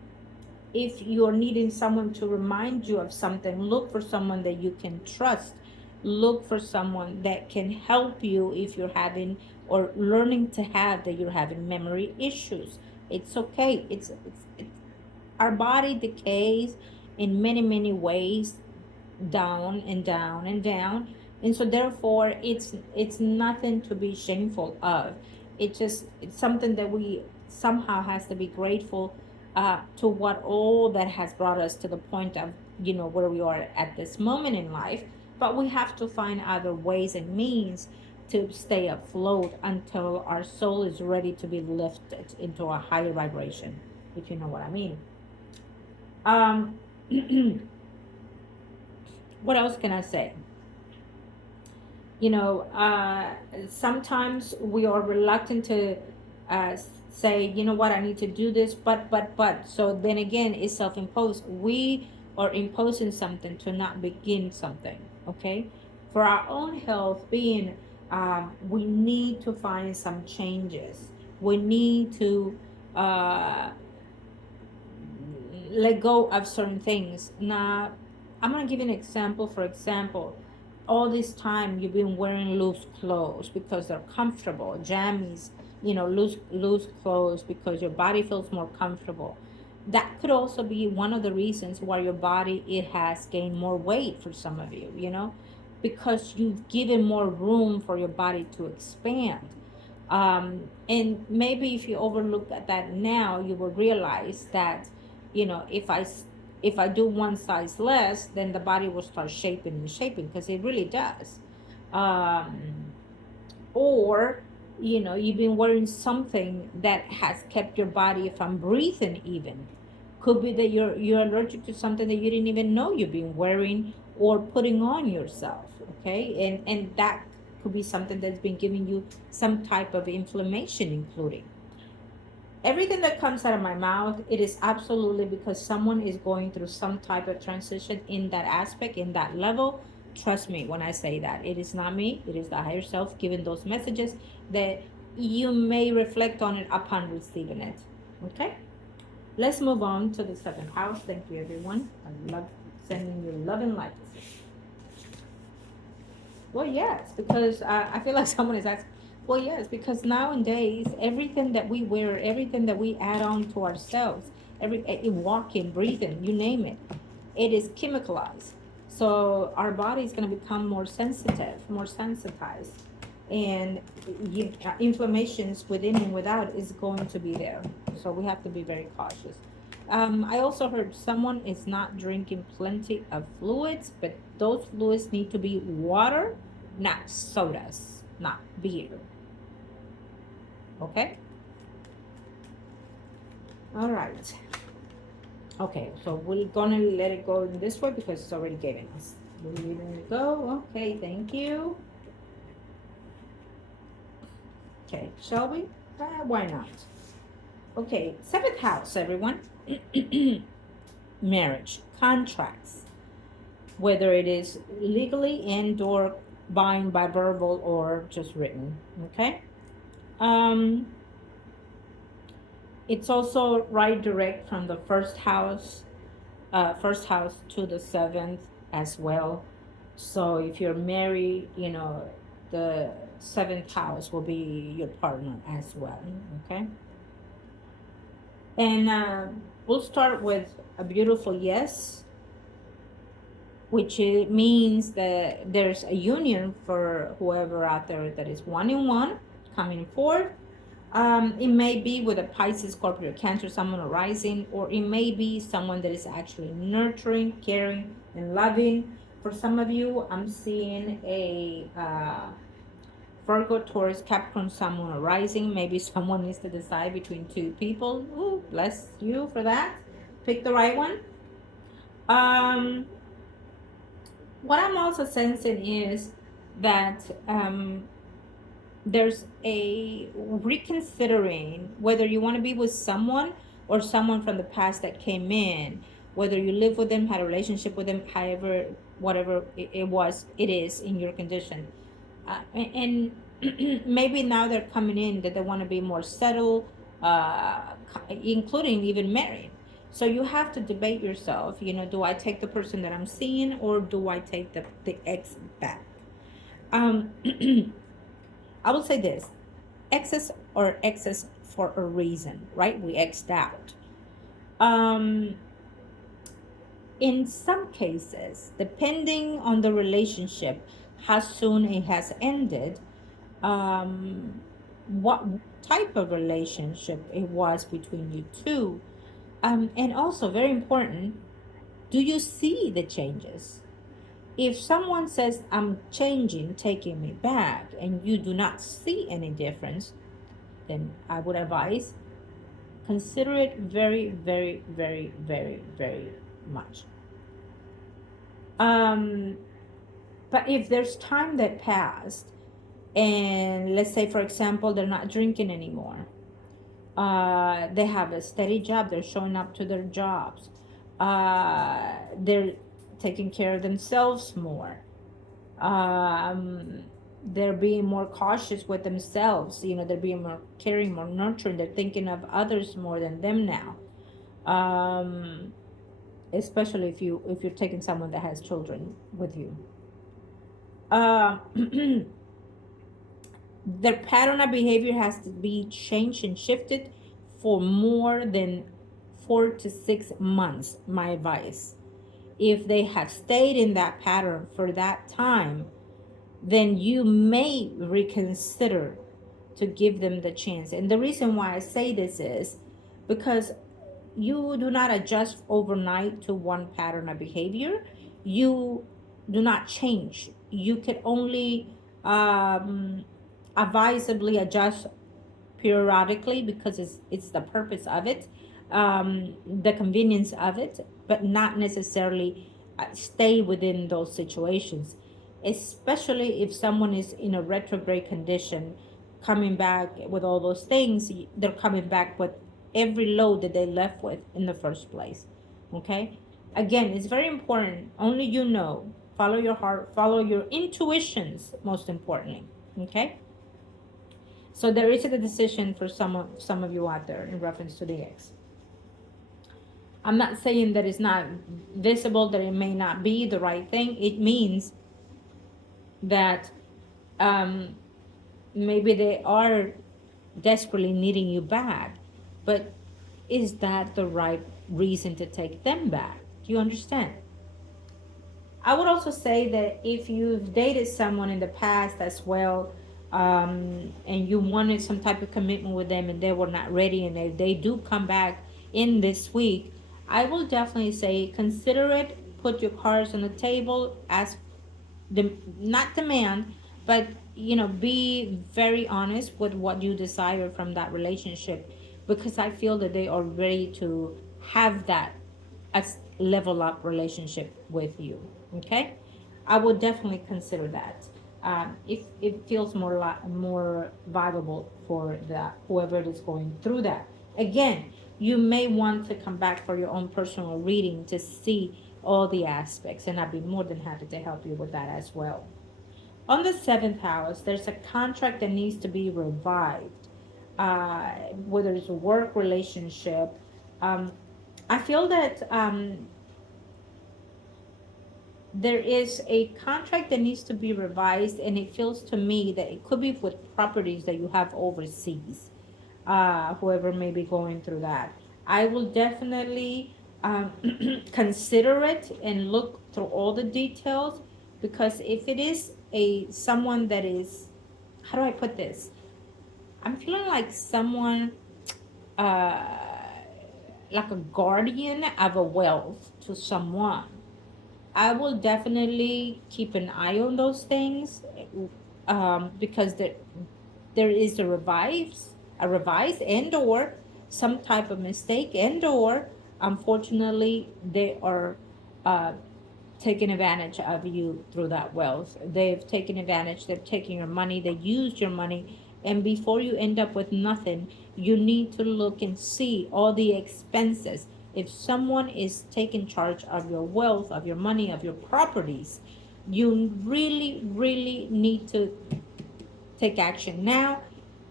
if you're needing someone to remind you of something, look for someone that you can trust. Look for someone that can help you if you're having, or learning to have, that you're having memory issues. It's okay. Our body decays in many, many ways, down and down and down, and so therefore it's nothing to be shameful of. It's something that we somehow has to be grateful to, what all that has brought us to the point of, where we are at this moment in life. But we have to find other ways and means to stay afloat until our soul is ready to be lifted into a higher vibration, if you know what I mean. um what else can I say? Sometimes we are reluctant to uh, say, what, I need to do this, but. So then again, it's self imposed. We are imposing something to not begin something, okay? For our own health being, we need to find some changes. We need to let go of certain things. Now, I'm gonna give you an example. For example, all this time you've been wearing loose clothes because they're comfortable, jammies, loose clothes because your body feels more comfortable. That could also be one of the reasons why your body, it has gained more weight for some of you, because you've given more room for your body to expand. And maybe if you overlook at that now, you will realize that, if I do one size less, then the body will start shaping and shaping, because it really does. um, or you've been wearing something that has kept your body from breathing even, Could be that you're allergic to something that you didn't even know you've been wearing or putting on yourself. Okay, and that could be something that's been giving you some type of inflammation, including everything that comes out of my mouth. It is absolutely because someone is going through some type of transition in that aspect, in that level. Trust me when I say that. It is not me, it is the higher self giving those messages that you may reflect on it upon receiving it. Okay, let's move on to the seventh house. Thank you, everyone. I love sending you love and light. Well, yes, because I feel like someone is asking. Well, yes, because nowadays everything that we wear, everything that we add on to ourselves, walking, breathing, you name it, it is chemicalized. So our body is going to become more sensitive, more sensitized, and inflammations within and without is going to be there. So we have to be very cautious. I also heard someone is not drinking plenty of fluids, but those fluids need to be water, not sodas, not beer. Okay? All right. Okay, so we're gonna let it go in this way because it's already giving us. We're letting it go. Okay, thank you. Okay, shall we? Why not? Okay, seventh house, everyone. Marriage, contracts, whether it is legally and or bound by verbal or just written. Okay. It's also right direct from the first house to the seventh as well. So if you're married, the seventh house will be your partner as well. Okay. And we'll start with a beautiful yes, which it means that there's a union for whoever out there that is one in one coming forward. It may be with a Pisces, Scorpio, Cancer, someone arising, or it may be someone that is actually nurturing, caring, and loving. For some of you, I'm seeing a Virgo, Taurus, Capricorn, someone arising. Maybe someone needs to decide between two people. Ooh, bless you for that. Pick the right one. What I'm also sensing is that there's a reconsidering whether you want to be with someone or someone from the past that came in, whether you live with them, had a relationship with them, however, whatever it is in your condition. And maybe now they're coming in that they want to be more settled, including even married. So you have to debate yourself, do I take the person that I'm seeing or do I take the ex back? I will say this, excess or excess for a reason, right? We X'd out. In some cases, depending on the relationship, how soon it has ended, what type of relationship it was between you two, and also very important, do you see the changes? If someone says, I'm changing, taking me back, and you do not see any difference, then I would advise, consider it very, very, very, very, very much. But if there's time that passed, and let's say, for example, they're not drinking anymore, they have a steady job, they're showing up to their jobs, they're taking care of themselves more, they're being more cautious with themselves, they're being more caring, more nurturing, they're thinking of others more than them now, especially if you're taking someone that has children with you. Their pattern of behavior has to be changed and shifted for more than 4 to 6 months, my advice. If they have stayed in that pattern for that time, then you may reconsider to give them the chance. And the reason why I say this is because you do not adjust overnight to one pattern of behavior. You do not change. You can only advisably adjust periodically because it's the purpose of it. the convenience of it, but not necessarily stay within those situations, especially if someone is in a retrograde condition, coming back with all those things. They're coming back with every load that they left with in the first place. Okay, again, it's very important. Only you know. Follow your heart, follow your intuitions, most importantly. Okay, so there is a decision for some of you out there in reference to the ex. I'm not saying that it's not visible, that it may not be the right thing. It means that um, maybe they are desperately needing you back, but is that the right reason to take them back? Do you understand? I would also say that if you've dated someone in the past as well, and you wanted some type of commitment with them and they were not ready, and if they do come back in this week, I will definitely say consider it, put your cards on the table, ask them, not demand, but be very honest with what you desire from that relationship, because I feel that they are ready to have that as level up relationship with you. Okay, I would definitely consider that. If it feels more valuable for the whoever is going through that. Again, you may want to come back for your own personal reading to see all the aspects, and I'd be more than happy to help you with that as well. On the seventh house, there's a contract that needs to be revived, whether it's a work relationship. Um, I feel that there is a contract that needs to be revised, and it feels to me that it could be with properties that you have overseas. Whoever may be going through that, I will definitely consider it and look through all the details, because if it is a someone that is, how do I put this? I'm feeling like someone, uh, like a guardian of a wealth to someone. I will definitely keep an eye on those things, because there is a revise and or some type of mistake, and or unfortunately they are uh, taking advantage of you through that wealth. They've taken advantage, they've taken your money, they used your money, and before you end up with nothing, you need to look and see all the expenses. If someone is taking charge of your wealth, of your money, of your properties, you really, really need to take action now,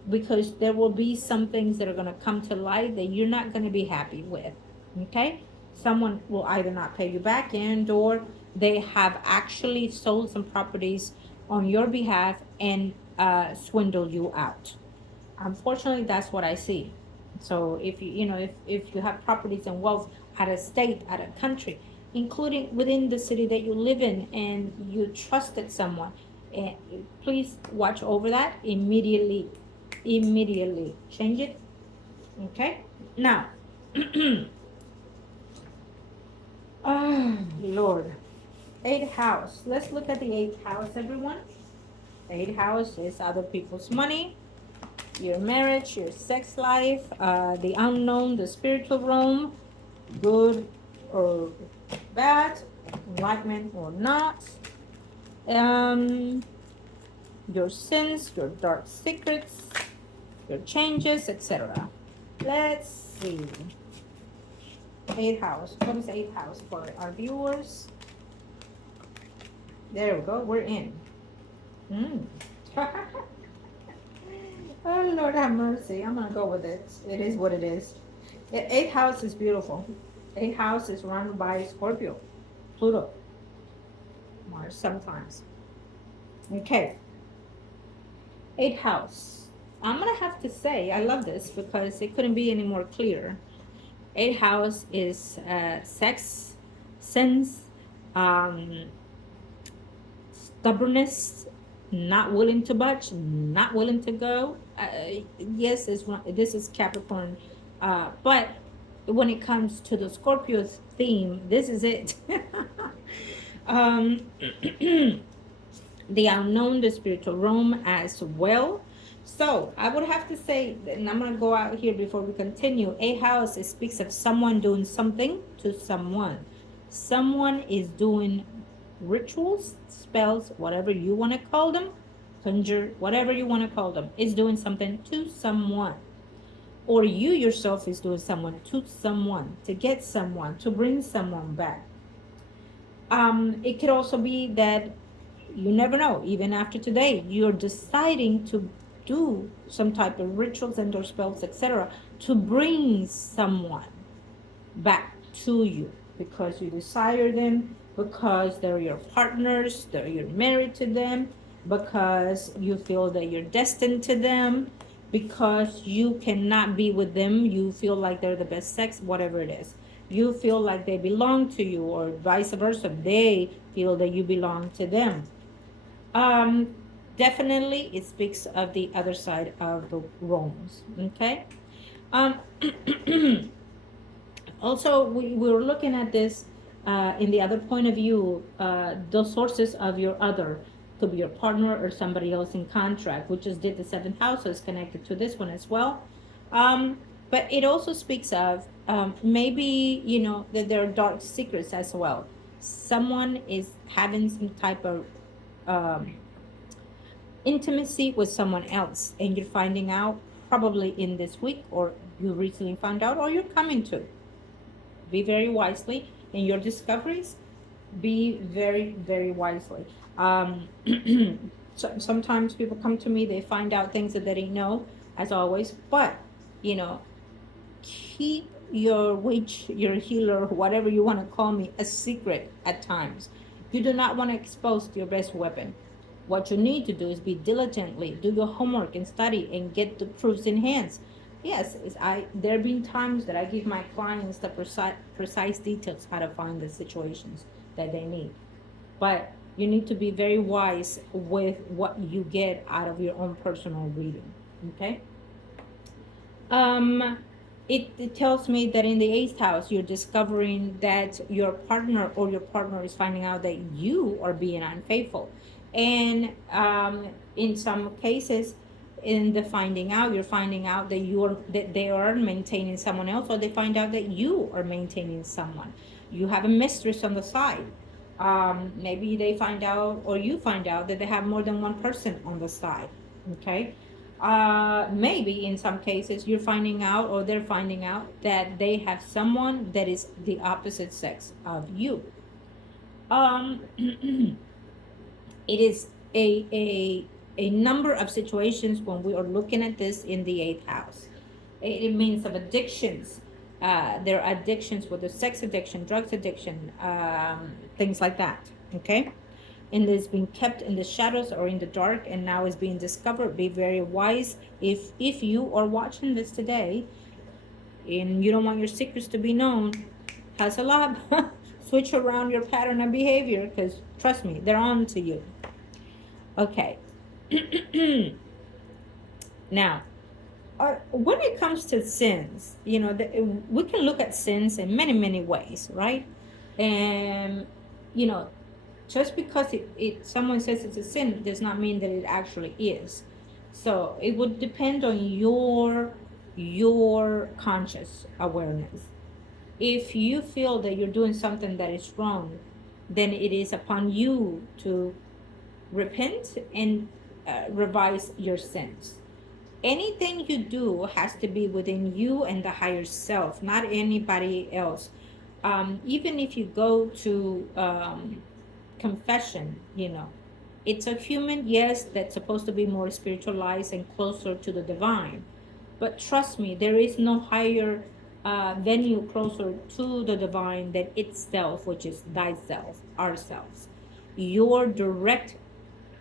because there will be some things that are going to come to light that you're not going to be happy with. Okay, someone will either not pay you back, and or they have actually sold some properties on your behalf and swindle you out. Unfortunately, that's what I see. So if if you have properties and wealth out of state, out of country, including within the city that you live in, and you trusted someone, eh, please watch over that immediately. Immediately change it. Okay. Now, oh Lord, eighth house. Let's look at the eighth house, everyone. Eighth house is other people's money, your marriage, your sex life, the unknown, the spiritual realm, good or bad, enlightenment or not, um, your sins, your dark secrets, your changes, etc. Let's see. Eighth house. What is eighth house for our viewers? There we go. We're in. Oh, Lord have mercy. I'm going to go with it. It is what it is. Eighth house is beautiful. Eighth house is run by Scorpio, Pluto, Mars sometimes. Okay. Eighth house. I'm going to have to say, I love this because it couldn't be any more clear. Eighth house is sex, sense, stubbornness, not willing to budge, not willing to go. Yes, this is Capricorn, but when it comes to the Scorpio theme, this is it. um, the unknown, the spiritual realm as well. So I would have to say, and I'm gonna go out here before we continue. A house, it speaks of someone doing something to someone. Someone is doing rituals, spells, whatever you want to call them, conjure, whatever you want to call them, is doing something to someone. Or you yourself is doing someone to someone, to get someone, to bring someone back. It could also be that you never know, even after today, you're deciding to do some type of rituals and or spells, etc., to bring someone back to you because you desire them, because they're your partners, that you're married to them, because you feel that you're destined to them, because you cannot be with them, you feel like they're the best sex, whatever it is. You feel like they belong to you, or vice versa, they feel that you belong to them. um, Definitely, it speaks of the other side of the roles. Okay. Um, Also, we were looking at this in the other point of view. The sources of your other could be your partner or somebody else in contract, which is did the seventh house is connected to this one as well. But it also speaks of maybe that there are dark secrets as well. Someone is having some type of um, intimacy with someone else, and you're finding out probably in this week, or you recently found out, or you're coming to. Be very wisely in your discoveries. Be very, very wisely. Um, Sometimes people come to me, they find out things that they didn't know, as always, but you know, keep your witch, your healer, whatever you want to call me, a secret at times. You do not want to expose your best weapon. What you need to do is be diligently, do your homework and study and get the proofs in hands. Yes, there have been times that I give my clients the precise details how to find the situations that they need. But you need to be very wise with what you get out of your own personal reading. Okay? um it tells me that in the eighth house you're discovering that your partner, or your partner is finding out that you are being unfaithful. And in some cases, in the finding out, you're finding out that they are maintaining someone else, or they find out that you are maintaining someone. You have a mistress on the side. Maybe they find out, or you find out, that they have more than one person on the side. Okay. Maybe in some cases you're finding out, or they're finding out, that they have someone that is the opposite sex of you. It is a number of situations when we are looking at this in the eighth house. It means of addictions. There are addictions, whether sex addiction, drugs addiction, things like that. Okay. And it's being kept in the shadows or in the dark, and now is being discovered. Be very wise. If you are watching this today and you don't want your secrets to be known, has a lot. Switch around your pattern of behavior, because trust me, they're on to you. Okay. Now, when it comes to sins, we can look at sins in many, many ways, right? And you know just because someone says it's a sin does not mean that it actually is. So it would depend on your conscious awareness. If you feel that you're doing something that is wrong, then it is upon you to repent and revise your sins. Anything you do has to be within you and the higher self, not anybody else. Even if you go to confession, it's a human, yes, that's supposed to be more spiritualized and closer to the divine. But trust me, there is no higher venue closer to the divine than itself, which is thyself, ourselves. Your direct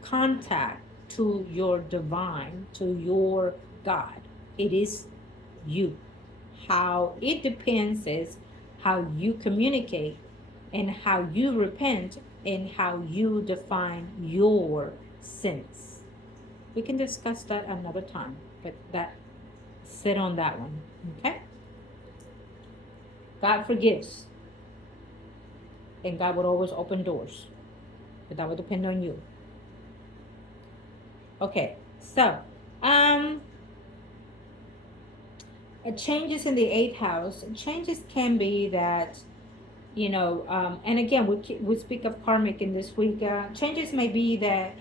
contact to your divine, to your God, it is you. How it depends is how you communicate and how you repent and how you define your sins. We can discuss that another time, but sit on that one. Okay? God forgives, and God would always open doors, but that would depend on you. Okay, so Um, Changes in the eighth house. Changes can be that, and again, we speak of karmic in this week. Changes may be that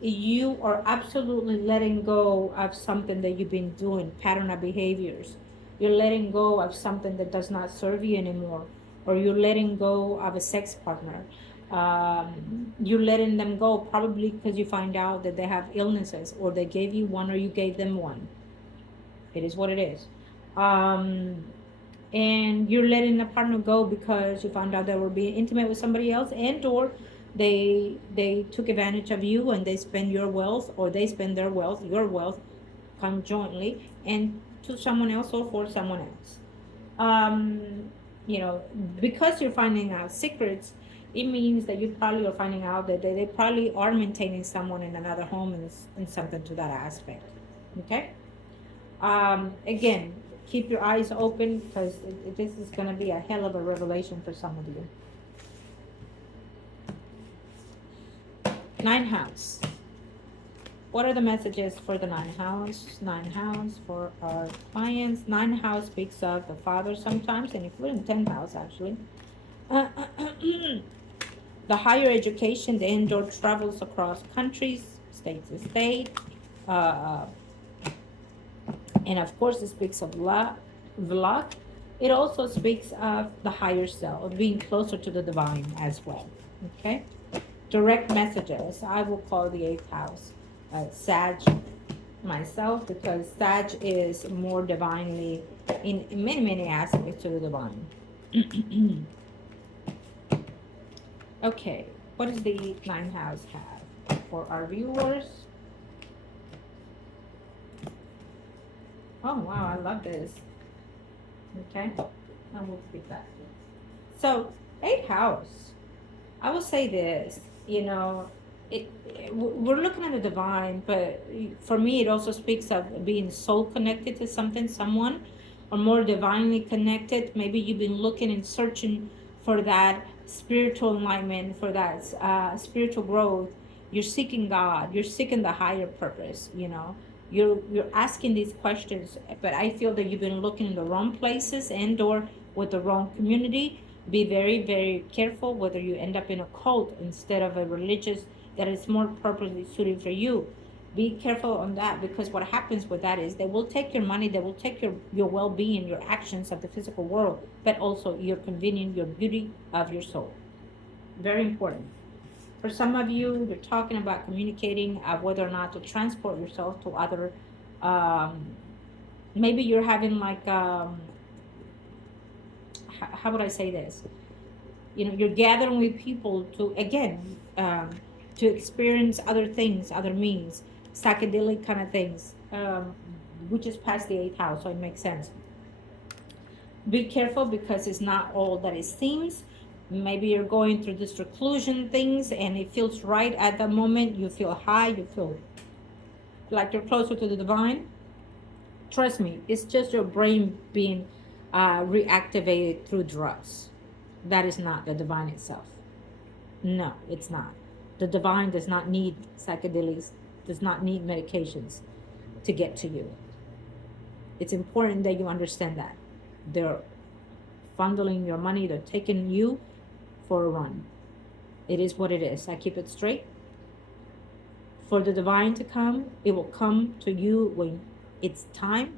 you are absolutely letting go of something that you've been doing, pattern of behaviors. You're letting go of something that does not serve you anymore, or you're letting go of a sex partner. You're letting them go probably because you find out that they have illnesses, or they gave you one, or you gave them one. It is what it is. Um, and you're letting a partner go because you found out they were being intimate with somebody else, and or they took advantage of you and they spend your wealth, or they spend their wealth, your wealth, conjointly, and to someone else or for someone else. um because you're finding out secrets, it means that you probably are finding out that they probably are maintaining someone in another home, and something to that aspect. Okay. Again, keep your eyes open because this is going to be a hell of a revelation for some of you. Ninth house. What are the messages for the ninth house? Ninth house for our clients. Ninth house speaks of the father sometimes, and including 10th house actually. The higher education, the indoor travels across countries, state to state. And of course, it speaks of luck. It also speaks of the higher self, of being closer to the divine as well. Okay? Direct messages. I will call the eighth house Sag myself, because Sag is more divinely, in many, many aspects, to the divine. Okay, what does the ninth house have for our viewers? Oh, wow, I love this. Okay, and we'll keep that. So, eighth house, I will say this, we're looking at the divine, but for me, it also speaks of being soul connected to something, someone, or more divinely connected. Maybe you've been looking and searching for that spiritual enlightenment, for that spiritual growth. You're seeking God. You're seeking the higher purpose. You're asking these questions, but I feel that you've been looking in the wrong places and or with the wrong community. Be very, very careful whether you end up in a cult instead of a religious that is more appropriately suited for you. Be careful on that, because what happens with that is they will take your money, they will take your well-being, your actions of the physical world, but also your convenience, your beauty of your soul. Very important. For some of you, you're talking about communicating whether or not to transport yourself to other, maybe you're having like, how would I say this? You're gathering with people to, again, to experience other things, other means, psychedelic kind of things. We just passed the eighth house, so it makes sense. Be careful, because it's not all that it seems. Maybe you're going through this reclusion things and it feels right at the moment. You feel high, you feel like you're closer to the divine. Trust me, it's just your brain being reactivated through drugs. That is not the divine itself. No, it's not. The divine does not need psychedelics, does not need medications to get to you. It's important that you understand that. They're funneling your money, they're taking you for a run. It is what it is. I keep it straight. For the divine to come, it will come to you when it's time.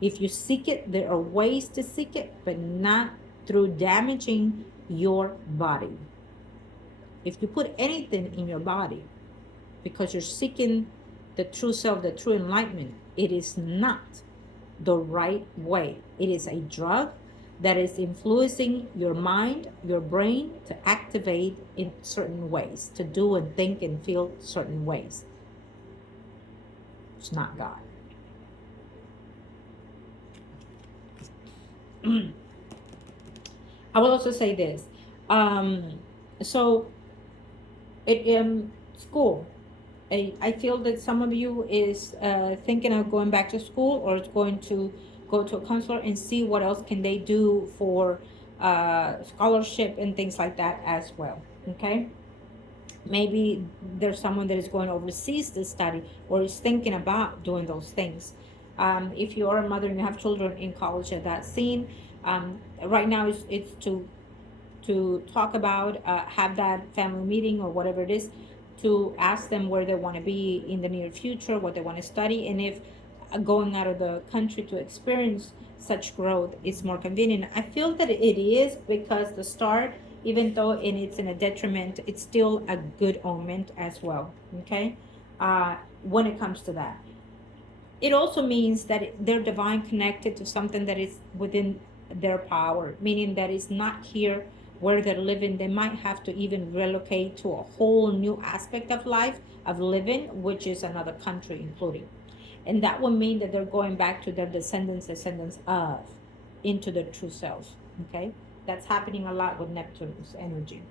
If you seek it, there are ways to seek it, but not through damaging your body. If you put anything in your body because you're seeking the true self, the true enlightenment, it is not the right way. It is a drug that is influencing your mind, your brain to activate in certain ways, to do and think and feel certain ways. It's not God. I will also say this. So, school. I feel that some of you is thinking of going back to school, or is going to go to a counselor and see what else can they do for scholarship and things like that as well. Okay. Maybe there's someone that is going overseas to study or is thinking about doing those things. If you are a mother and you have children in college at that scene, right now it's to talk about, have that family meeting or whatever it is, to ask them where they want to be in the near future, what they want to study, and if going out of the country to experience such growth is more convenient. I feel that it is, because the start, even though it's in a detriment, it's still a good omen as well. Okay, when it comes to that, it also means that they're divine connected to something that is within their power, meaning that it's not here where they're living. They might have to even relocate to a whole new aspect of life, of living, which is another country, including. And that would mean that they're going back to their descendants of, into their true self. Okay, that's happening a lot with Neptune's energy.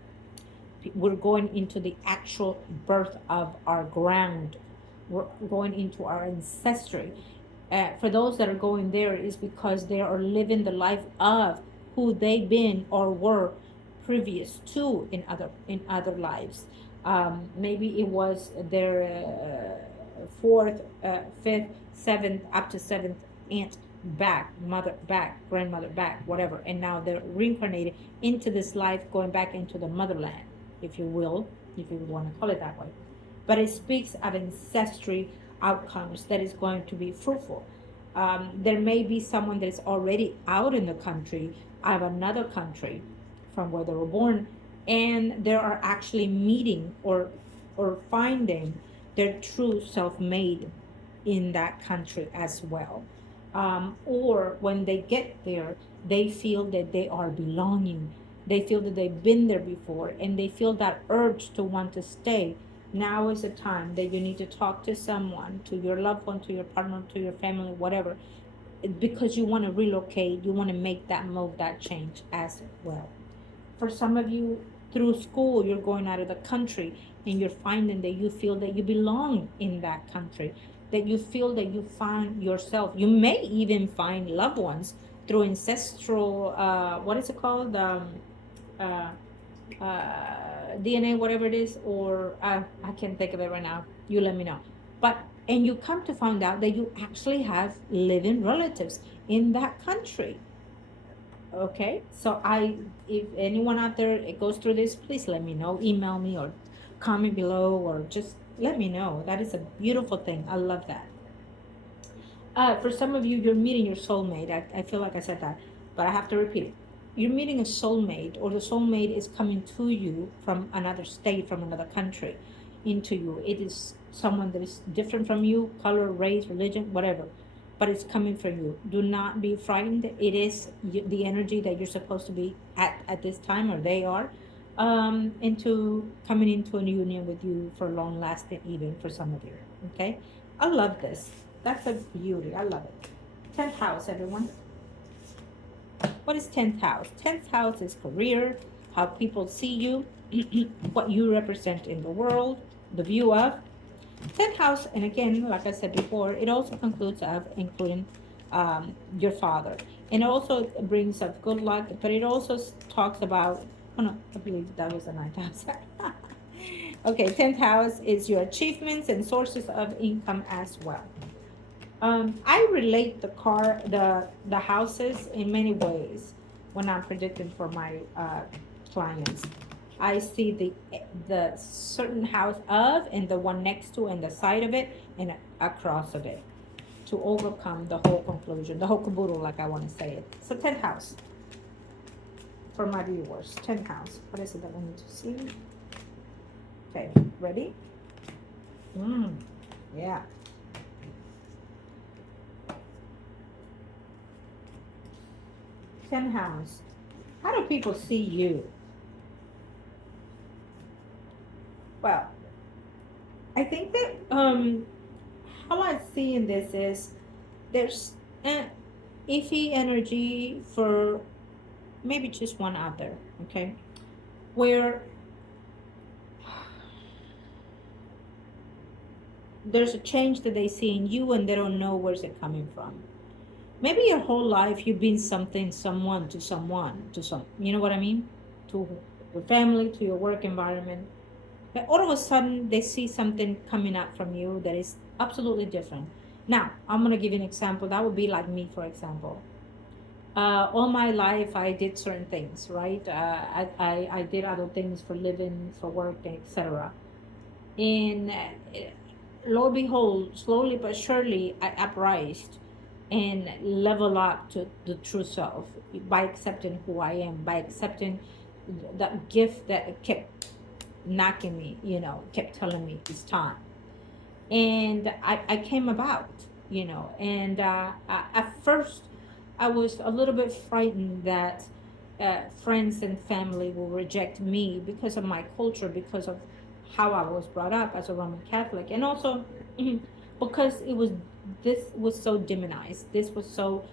We're going into the actual birth of our ground. We're going into our ancestry. For those that are going there, is because they are living the life of who they've been or were previous to in other lives. Maybe it was their fourth, fifth, seventh, up to seventh aunt back, mother back, grandmother back, whatever, and now they're reincarnated into this life, going back into the motherland, if you will, if you want to call it that way. But it speaks of ancestry outcomes that is going to be fruitful. There may be someone that is already out in the country, out of another country from where they were born, and they are actually meeting or finding their true self-made in that country as well. Or when they get there, they feel that they are belonging. They feel that they've been there before, and they feel that urge to want to stay. Now is the time that you need to talk to someone, to your loved one, to your partner, to your family, whatever, because you want to relocate, you want to make that move, that change as well. For some of you, through school, you're going out of the country and you're finding that you feel that you belong in that country, that you feel that you find yourself. You may even find loved ones through ancestral, what is it called? Uh, DNA, whatever it is, or I can't think of it right now. You let me know. But, and you come to find out that you actually have living relatives in that country. Okay, so if anyone out there it goes through this, please let me know. Email me or comment below, or just let me know. That is a beautiful thing. I love that. For some of you, you're meeting your soulmate. I feel like I said that, but I have to repeat it. You're meeting a soulmate, or the soulmate is coming to you from another state, from another country, into you. It is someone that is different from you, color, race, religion, whatever, but it's coming from you. Do not be frightened. It is the energy that you're supposed to be at this time, or they are, into coming into a union with you for long lasting, even for some of you. Okay, I love this. That's a beauty. I love it. 10th house, everyone. What is 10th house? 10th house is career, how people see you, what you represent in the world, the view of. 10th house, and again, like I said before, it also concludes of including your father. And it also brings up good luck, but it also talks about, oh no, I believe that was the 9th house. Okay, 10th house is your achievements and sources of income as well. I relate the houses in many ways when I'm predicting for my clients. I see the certain house of, and the one next to, and the side of it, and across of it, to overcome the whole conclusion, the whole caboodle, like I want to say it. So 10th house for my viewers. 10th house. What is it that I need to see? Okay, ready? Yeah. 10th house. How do people see you? Well, I think that how I see in this is there's iffy energy for maybe just one out there, okay? Where there's a change that they see in you and they don't know where's it coming from. Maybe your whole life you've been something, someone, to some, you know what I mean? To your family, to your work environment. all of a sudden they see something coming up from you that is absolutely different. Now, I'm going to give you an example. That would be like me, for example. All my life, I did certain things, right? I did other things for living, for work, etc. And lo and behold, slowly but surely, I uprised and level up to the true self by accepting who I am, by accepting that gift that kept knocking me, kept telling me it's time. And I came about, and at first I was a little bit frightened that friends and family will reject me because of my culture, because of how I was brought up as a Roman Catholic, and also because this was so demonized, this was so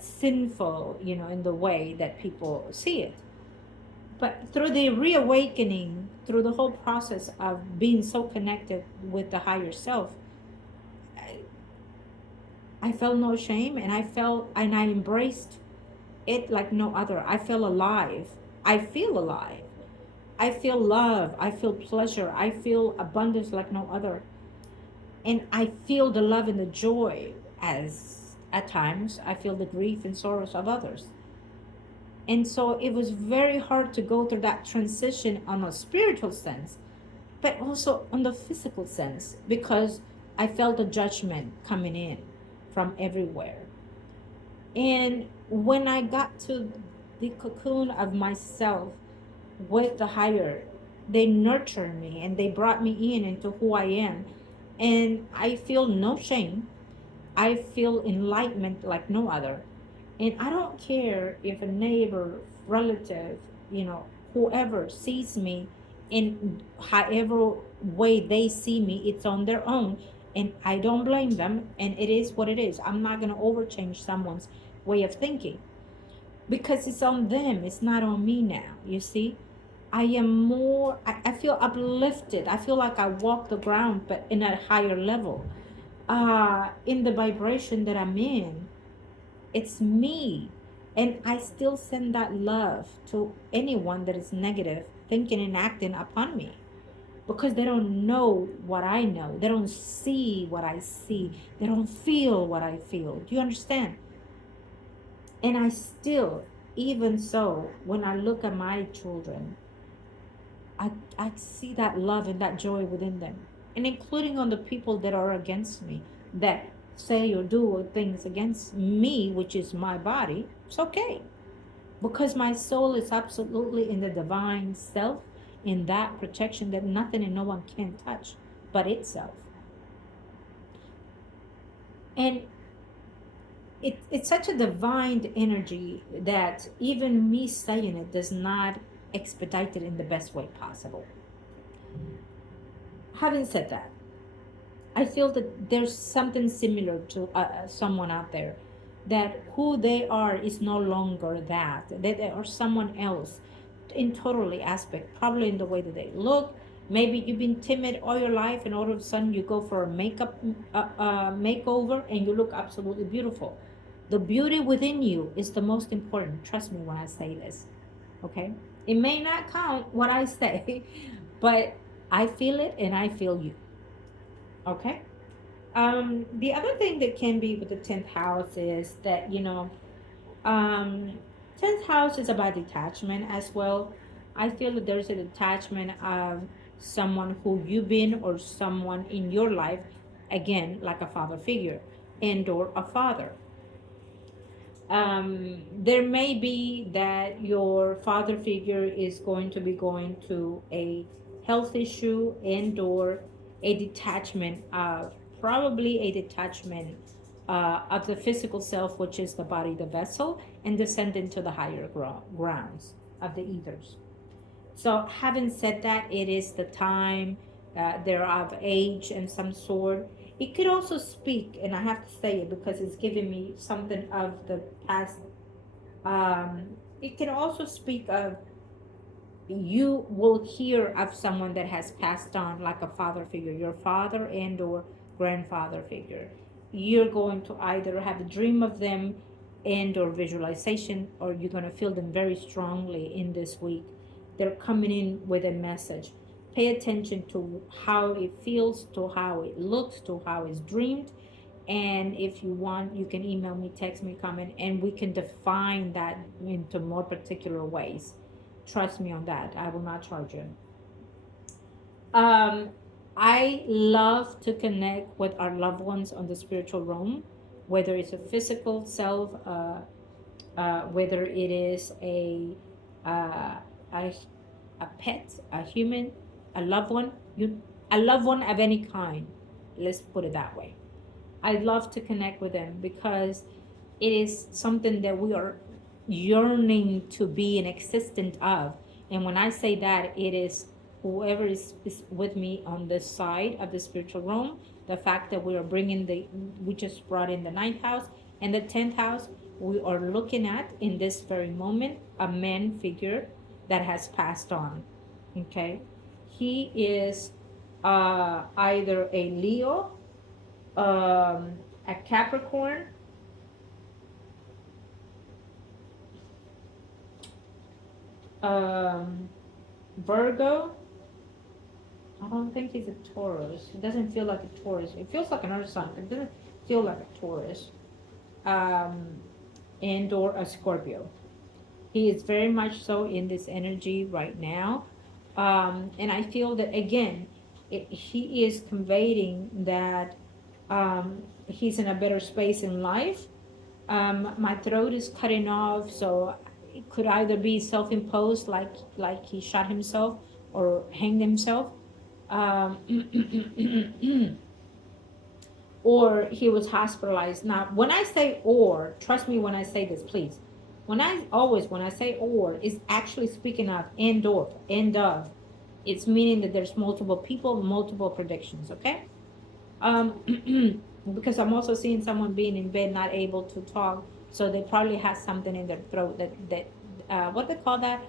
sinful, in the way that people see it. But through the reawakening, through the whole process of being so connected with the higher self, I felt no shame, and I embraced it like no other. I feel alive. I feel alive. I feel love. I feel pleasure. I feel abundance like no other. And I feel the love and the joy, as at times I feel the grief and sorrows of others. And so it was very hard to go through that transition on a spiritual sense, but also on the physical sense, because I felt the judgment coming in from everywhere. And when I got to the cocoon of myself with the higher, they nurtured me and they brought me in into who I am. And I feel no shame. I feel enlightenment like no other. And I don't care if a neighbor, relative, whoever sees me in however way they see me, it's on their own. And I don't blame them. And it is what it is. I'm not going to overchange someone's way of thinking because it's on them. It's not on me now. You see? I am more, I feel uplifted. I feel like I walk the ground, but in a higher level. In the vibration that I'm in, it's me. And I still send that love to anyone that is negative, thinking and acting upon me. Because they don't know what I know. They don't see what I see. They don't feel what I feel. Do you understand? And I still, even so, when I look at my children, I see that love and that joy within them. And including on the people that are against me, that say or do things against me, which is my body, it's okay. Because my soul is absolutely in the divine self, in that protection that nothing and no one can touch but itself. And it's such a divine energy that even me saying it does not expedite it in the best way possible. Having said that, I feel that there's something similar to someone out there, that who they are is no longer that they are someone else in totally aspect, probably in the way that they look. Maybe you've been timid all your life and all of a sudden you go for a makeup makeover and you look absolutely beautiful. The beauty within you is the most important. Trust me when I say this. Okay, it may not count what I say, but I feel it and I feel you. Okay. The other thing that can be with the 10th house is that, um, 10th house is about detachment as well. I feel that there's a detachment of someone who you've been or someone in your life, again, like a father figure and or a father. There may be that your father figure is going to be going to a health issue and or a detachment of probably a detachment of the physical self, which is the body, the vessel, and descend into the higher grounds of the ethers. So having said that, it is the time, they're of age and some sort. It could also speak, and I have to say it because it's giving me something of the past. It can also speak of, you will hear of someone that has passed on, like a father figure, your father and or grandfather figure. You're going to either have a dream of them and or visualization, or you're going to feel them very strongly in this week. They're coming in with a message. Pay attention to how it feels, to how it looks, to how it's dreamed. And if you want, you can email me, text me, comment, and we can define that into more particular ways. Trust me on that. I will not charge you. Um, I love to connect with our loved ones on the spiritual realm, whether it's a physical self, whether it is uh, a a pet, a human, a loved one, a loved one of any kind. Let's put it that way. I love to connect with them because it is something that we are yearning to be an existent of. And when I say that, it is whoever is with me on this side of the spiritual realm, the fact that we just brought in the ninth house and the 10th house, we are looking at in this very moment a man figure that has passed on. Okay. He is either a Leo, a Capricorn, um, Virgo. I don't think he's a Taurus. It doesn't feel like a Taurus. It feels like an Earth sign. It doesn't feel like a Taurus. Um, and or a Scorpio. He is very much so in this energy right now. And I feel that again, he is conveying that he's in a better space in life. My throat is cutting off, so it could either be self-imposed, like he shot himself or hanged himself, um, or he was hospitalized. Now, when I say or, trust me when I say this, please. When I say or, is actually speaking of end of. It's meaning that there's multiple people, multiple predictions. Okay. Because I'm also seeing someone being in bed, not able to talk, so they probably have something in their throat that what they call that,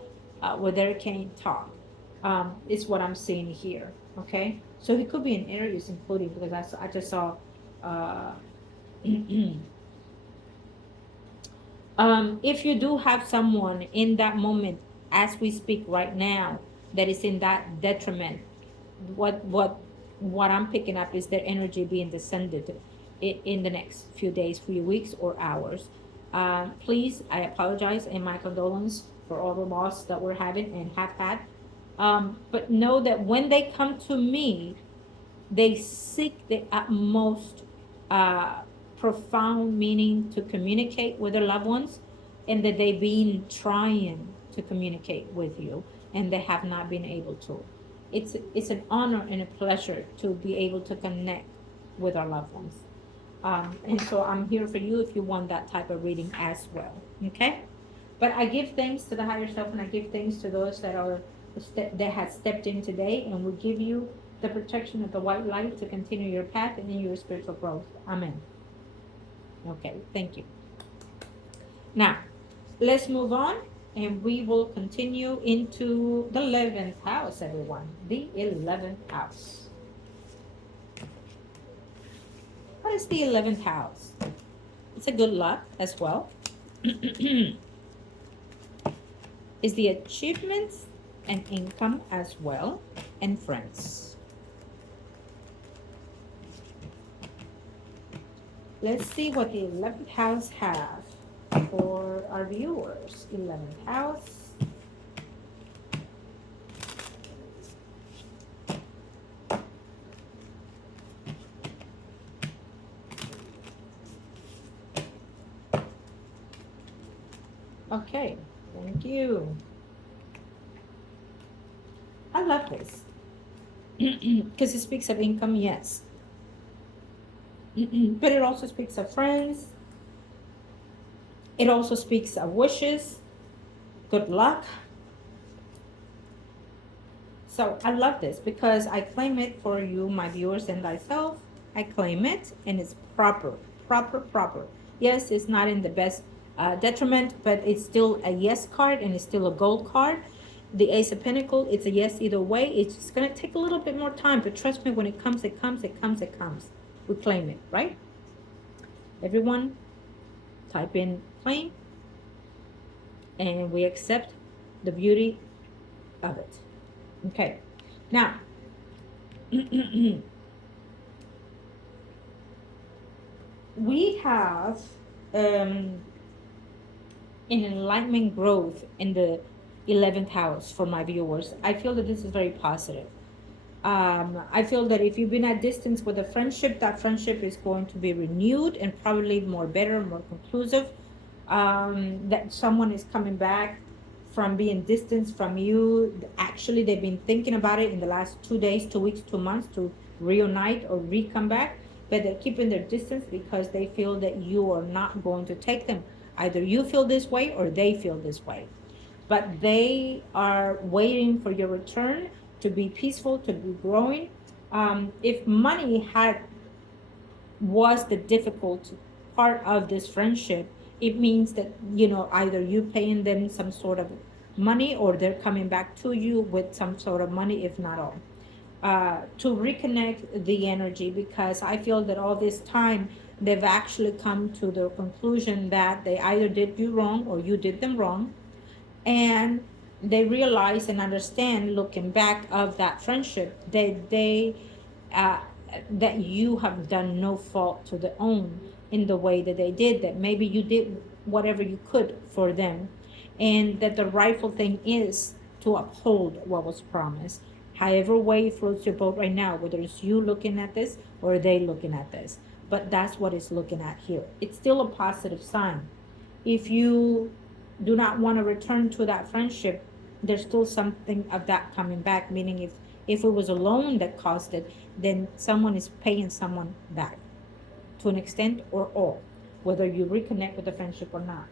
where they can't talk. Is what I'm seeing here. Okay, so he could be in Aries, including because I just saw. Uh, if you do have someone in that moment, as we speak right now, that is in that detriment, what what what I'm picking up is their energy being descended in the next few days, few weeks, or hours. Please, I apologize and my condolence for all the loss that we're having and have had. But know that when they come to me, they seek the utmost uh, profound meaning to communicate with their loved ones, and that they've been trying to communicate with you and they have not been able to. It's an honor and a pleasure to be able to connect with our loved ones. And so I'm here for you if you want that type of reading as well. Okay? But I give thanks to the higher self, and I give thanks to those that have stepped in today, and will give you the protection of the white light to continue your path and in your spiritual growth. Amen. Okay, thank you. Now, let's move on, and we will continue into the 11th house, everyone. The 11th house. What is the 11th house? It's a good luck as well. Is the achievements and income as well, and friends. Let's see what the 11th house have for our viewers. 11th house. Okay, thank you. I love this because it speaks of income, yes. But it also speaks of friends. It also speaks of wishes, good luck. So I love this because I claim it for you, my viewers, and thyself. I claim it, and it's proper. Yes, it's not in the best detriment, but it's still a yes card, and it's still a gold card. The Ace of Pentacles, it's a yes either way. It's just going to take a little bit more time, but trust me, when it comes, it comes, it comes, it comes. We claim it, right? Everyone, type in claim, and we accept the beauty of it. Okay. Now, we have um, an enlightenment growth in the 11th house for my viewers. I feel that this is very positive. I feel that if you've been at distance with a friendship, that friendship is going to be renewed and probably more better, more conclusive. That someone is coming back from being distanced from you. Actually, they've been thinking about it in the last 2 days, 2 weeks, 2 months to reunite or re-come back, but they're keeping their distance because they feel that you are not going to take them. Either you feel this way or they feel this way, but they are waiting for your return to be peaceful, to be growing. If money had was the difficult part of this friendship, it means that either you paying them some sort of money or they're coming back to you with some sort of money, if not all. To reconnect the energy, because I feel that all this time they've actually come to the conclusion that they either did you wrong or you did them wrong, and they realize and understand, looking back of that friendship, uh, that you have done no fault to their own in the way that they did, that maybe you did whatever you could for them, and that the rightful thing is to uphold what was promised, however way it floats your boat right now, whether it's you looking at this or they looking at this. But that's what it's looking at here. It's still a positive sign. If you do not want to return to that friendship, there's still something of that coming back. Meaning, if it was a loan that caused it, then someone is paying someone back to an extent or all, whether you reconnect with the friendship or not.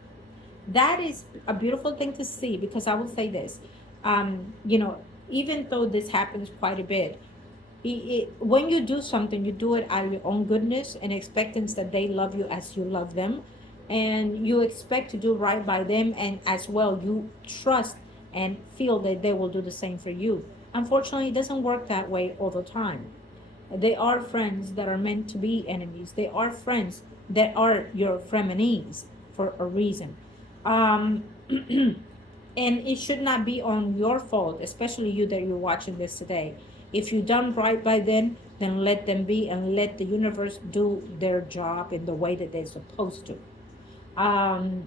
That is a beautiful thing to see, because I will say this, um, you know, even though this happens quite a bit, when you do something, you do it out of your own goodness and expectance that they love you as you love them, and you expect to do right by them, and as well you trust and feel that they will do the same for you. Unfortunately, it doesn't work that way all the time. They are friends that are meant to be enemies. They are friends that are your frenemies for a reason. Um, and it should not be on your fault, especially you that you're watching this today. If you done right by them, then let them be, and let the universe do their job in the way that they're supposed to. Um,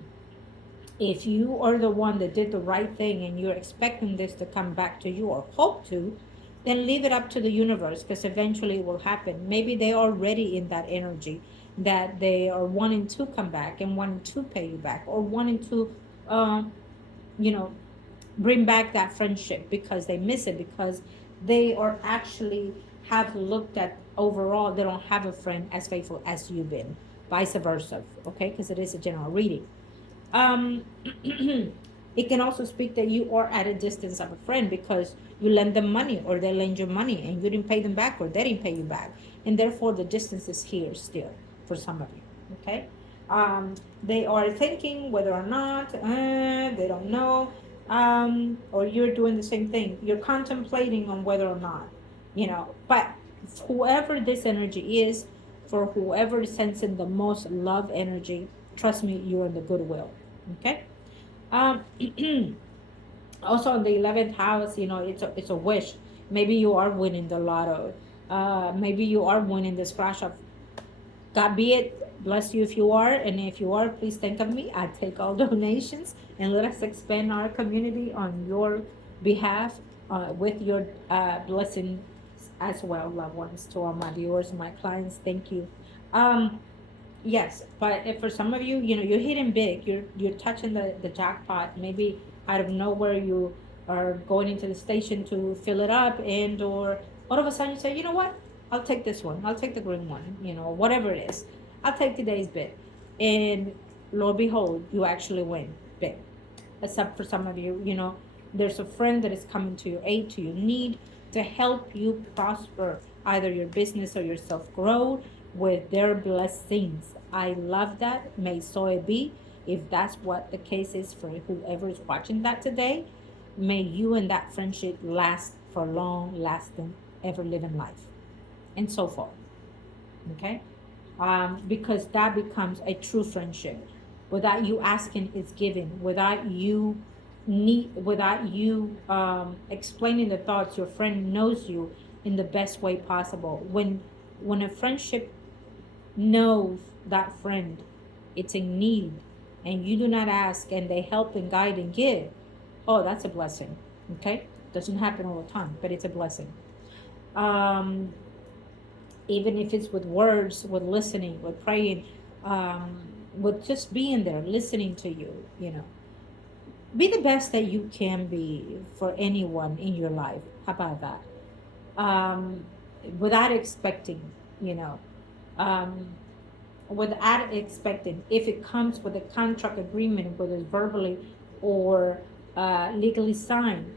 if you are the one that did the right thing and you're expecting this to come back to you, or hope to, then leave it up to the universe, because eventually it will happen. Maybe they are already in that energy that they are wanting to come back and wanting to pay you back, or wanting to um, you know bring back that friendship, because they miss it, because they are actually have looked at overall they don't have a friend as faithful as you've been, vice versa. Okay, because it is a general reading. um it can also speak that you are at a distance of a friend because you lend them money, or they lend you money and you didn't pay them back, or they didn't pay you back, and therefore the distance is here still for some of you. Okay. They are thinking whether or not, they don't know, or you're doing the same thing, you're contemplating on whether or not, but whoever this energy is, for whoever is sensing the most love energy, trust me, you're in the goodwill. Okay. um Also in the 11th house, it's a wish. Maybe you are winning the lotto. Maybe you are winning the scratch of. God be it, bless you if you are, and if you are, please think of me. I take all donations, and let us expand our community on your behalf, with your blessing as well, loved ones. To all my viewers, my clients, thank you. Um, Yes, but if for some of you, you're hitting big. You're touching the jackpot. Maybe out of nowhere, you are going into the station to fill it up, and or all of a sudden you say, you know what? I'll take this one. I'll take the green one. Whatever it is, I'll take today's bid, and lo and behold, you actually win big. Except for some of you, there's a friend that is coming to your aid, to your need, to help you prosper, either your business or yourself grow with their blessings. I love that. May so it be. If that's what the case is for whoever is watching that today, may you and that friendship last for long lasting, ever living life, and so forth. Okay. Because that becomes a true friendship. Without you asking, it's given. Without you without you explaining the thoughts, your friend knows you in the best way possible. When a friendship knows that friend, it's in need, and you do not ask, and they help and guide and give, oh, that's a blessing. Okay, doesn't happen all the time, but it's a blessing. um Even if it's with words, with listening, with praying, um with just being there listening to you, be the best that you can be for anyone in your life. How about that? um Without expecting, you know um without expecting, if it comes with a contract agreement, whether it's verbally or legally signed,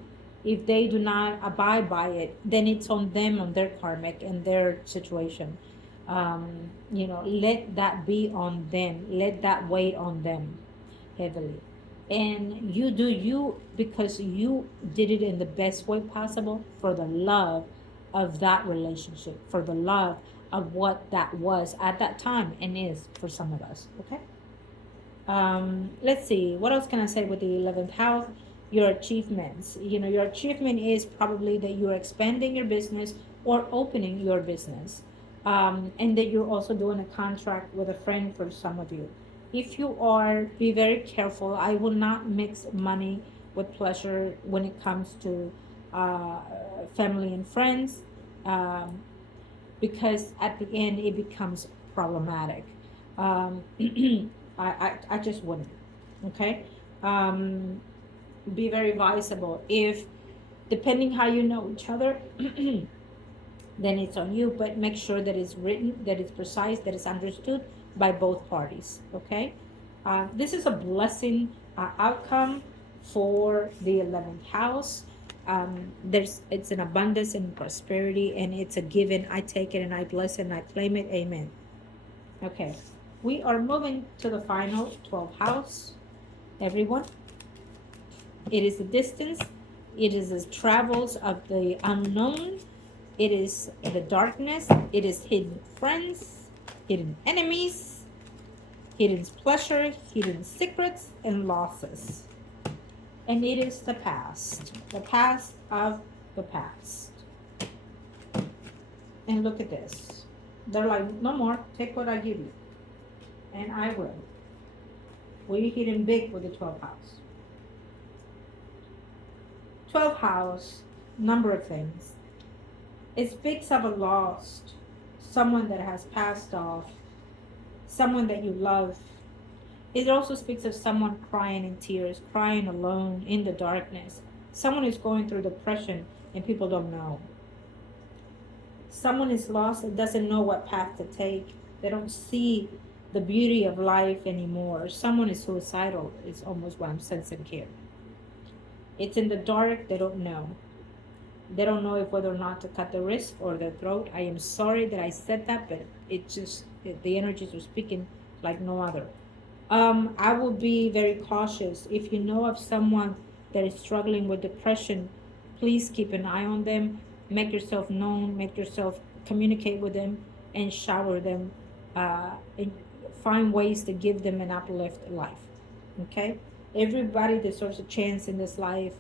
if they do not abide by it, then it's on them, on their karmic and their situation. Let that be on them, let that weight on them heavily. And you do you, because you did it in the best way possible, for the love of that relationship, for the love of what that was at that time and is for some of us. Okay. Let's see, what else can I say with the 11th house? Your achievements. Your achievement is probably that you're expanding your business or opening your business, and that you're also doing a contract with a friend for some of you. If you are, be very careful. I will not mix money with pleasure when it comes to uh, family and friends, um, because at the end it becomes problematic. I just wouldn't. Okay. um, be very advisable. If, depending how you know each other, then it's on you, but make sure that it's written, that it's precise, that it's understood by both parties. Okay. This is a blessing outcome for the 11th house. It's an abundance and prosperity, and it's a given. I take it and I bless it and I claim it. Amen. Okay, we are moving to the final 12th house, everyone. It is the distance, it is the travels of the unknown, it is the darkness, it is hidden friends, hidden enemies, hidden pleasure, hidden secrets, and losses. And it is the past of the past. And look at this. They're like, no more, take what I give you. And I will. We're hitting big with the 12th house. 12th house, number of things. It speaks of a lost, someone that has passed off, someone that you love. It also speaks of someone crying in tears, crying alone in the darkness. Someone is going through depression and people don't know. Someone is lost and doesn't know what path to take. They don't see the beauty of life anymore. Someone is suicidal, is almost what I'm sensing here. It's in the dark, they don't know. They don't know if whether or not to cut the wrist or the throat. I am sorry that I said that, but the energies are speaking like no other. I will be very cautious. If you know of someone that is struggling with depression, please keep an eye on them. Make yourself known, make yourself communicate with them, and shower them, and find ways to give them an uplift life. Okay? Everybody deserves a chance in this life.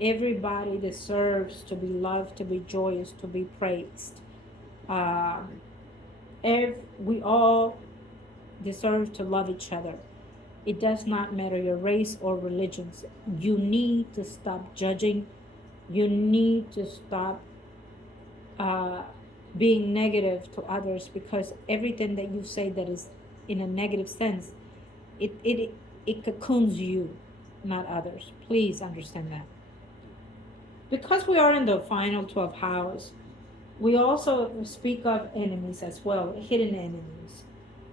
Everybody deserves to be loved, to be joyous, to be praised. We all deserve to love each other. It does not matter your race or religions. You need to stop judging. You need to stop being negative to others, because everything that you say that is in a negative sense, it cocoons you, not others. Please understand that. Because we are in the final 12th house, we also speak of enemies as well, hidden enemies.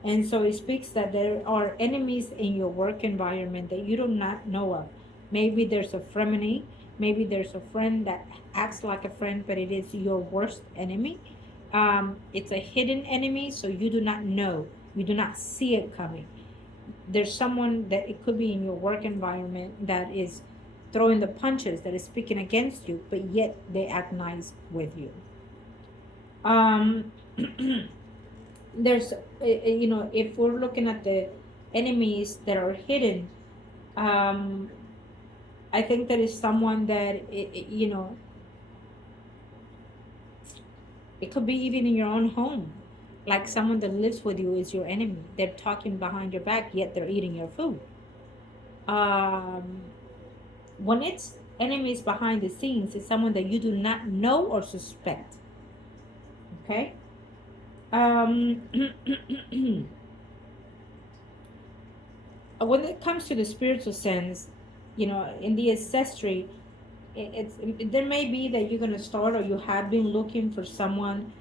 And so it speaks that there are enemies in your work environment that you do not know of. Maybe there's a frenemy, maybe there's a friend that acts like a friend, but it is your worst enemy. It's a hidden enemy, so you do not know, you do not see it coming. There's someone that it could be in your work environment that is throwing the punches, that is speaking against you, but yet they act nice with you. There's, if we're looking at the enemies that are hidden, I I think that is someone that, it could be even in your own home. Like someone that lives with you is your enemy. They're talking behind your back, yet they're eating your food. Um, when it's enemies behind the scenes, it's someone that you do not know or suspect. Okay? Um, when it comes to the spiritual sense, in the ancestry, there may be that you're going to start, or you have been looking for someone.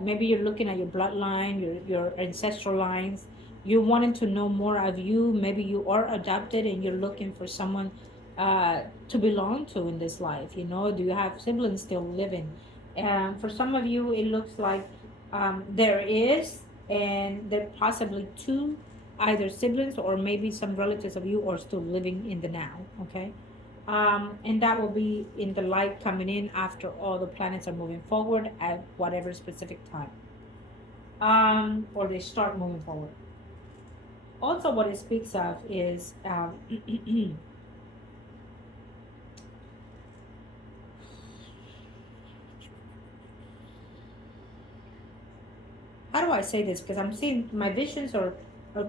Maybe you're looking at your bloodline, your ancestral lines. You're wanting to know more of you. Maybe you are adopted and you're looking for someone to belong to in this life. Do you have siblings still living? And for some of you, it looks like there is, and there possibly two, either siblings or maybe some relatives of you are still living in the now. Okay, and that will be in the light coming in after all the planets are moving forward at whatever specific time, or they start moving forward. Also, what it speaks of is how do I say this? Because I'm seeing my visions are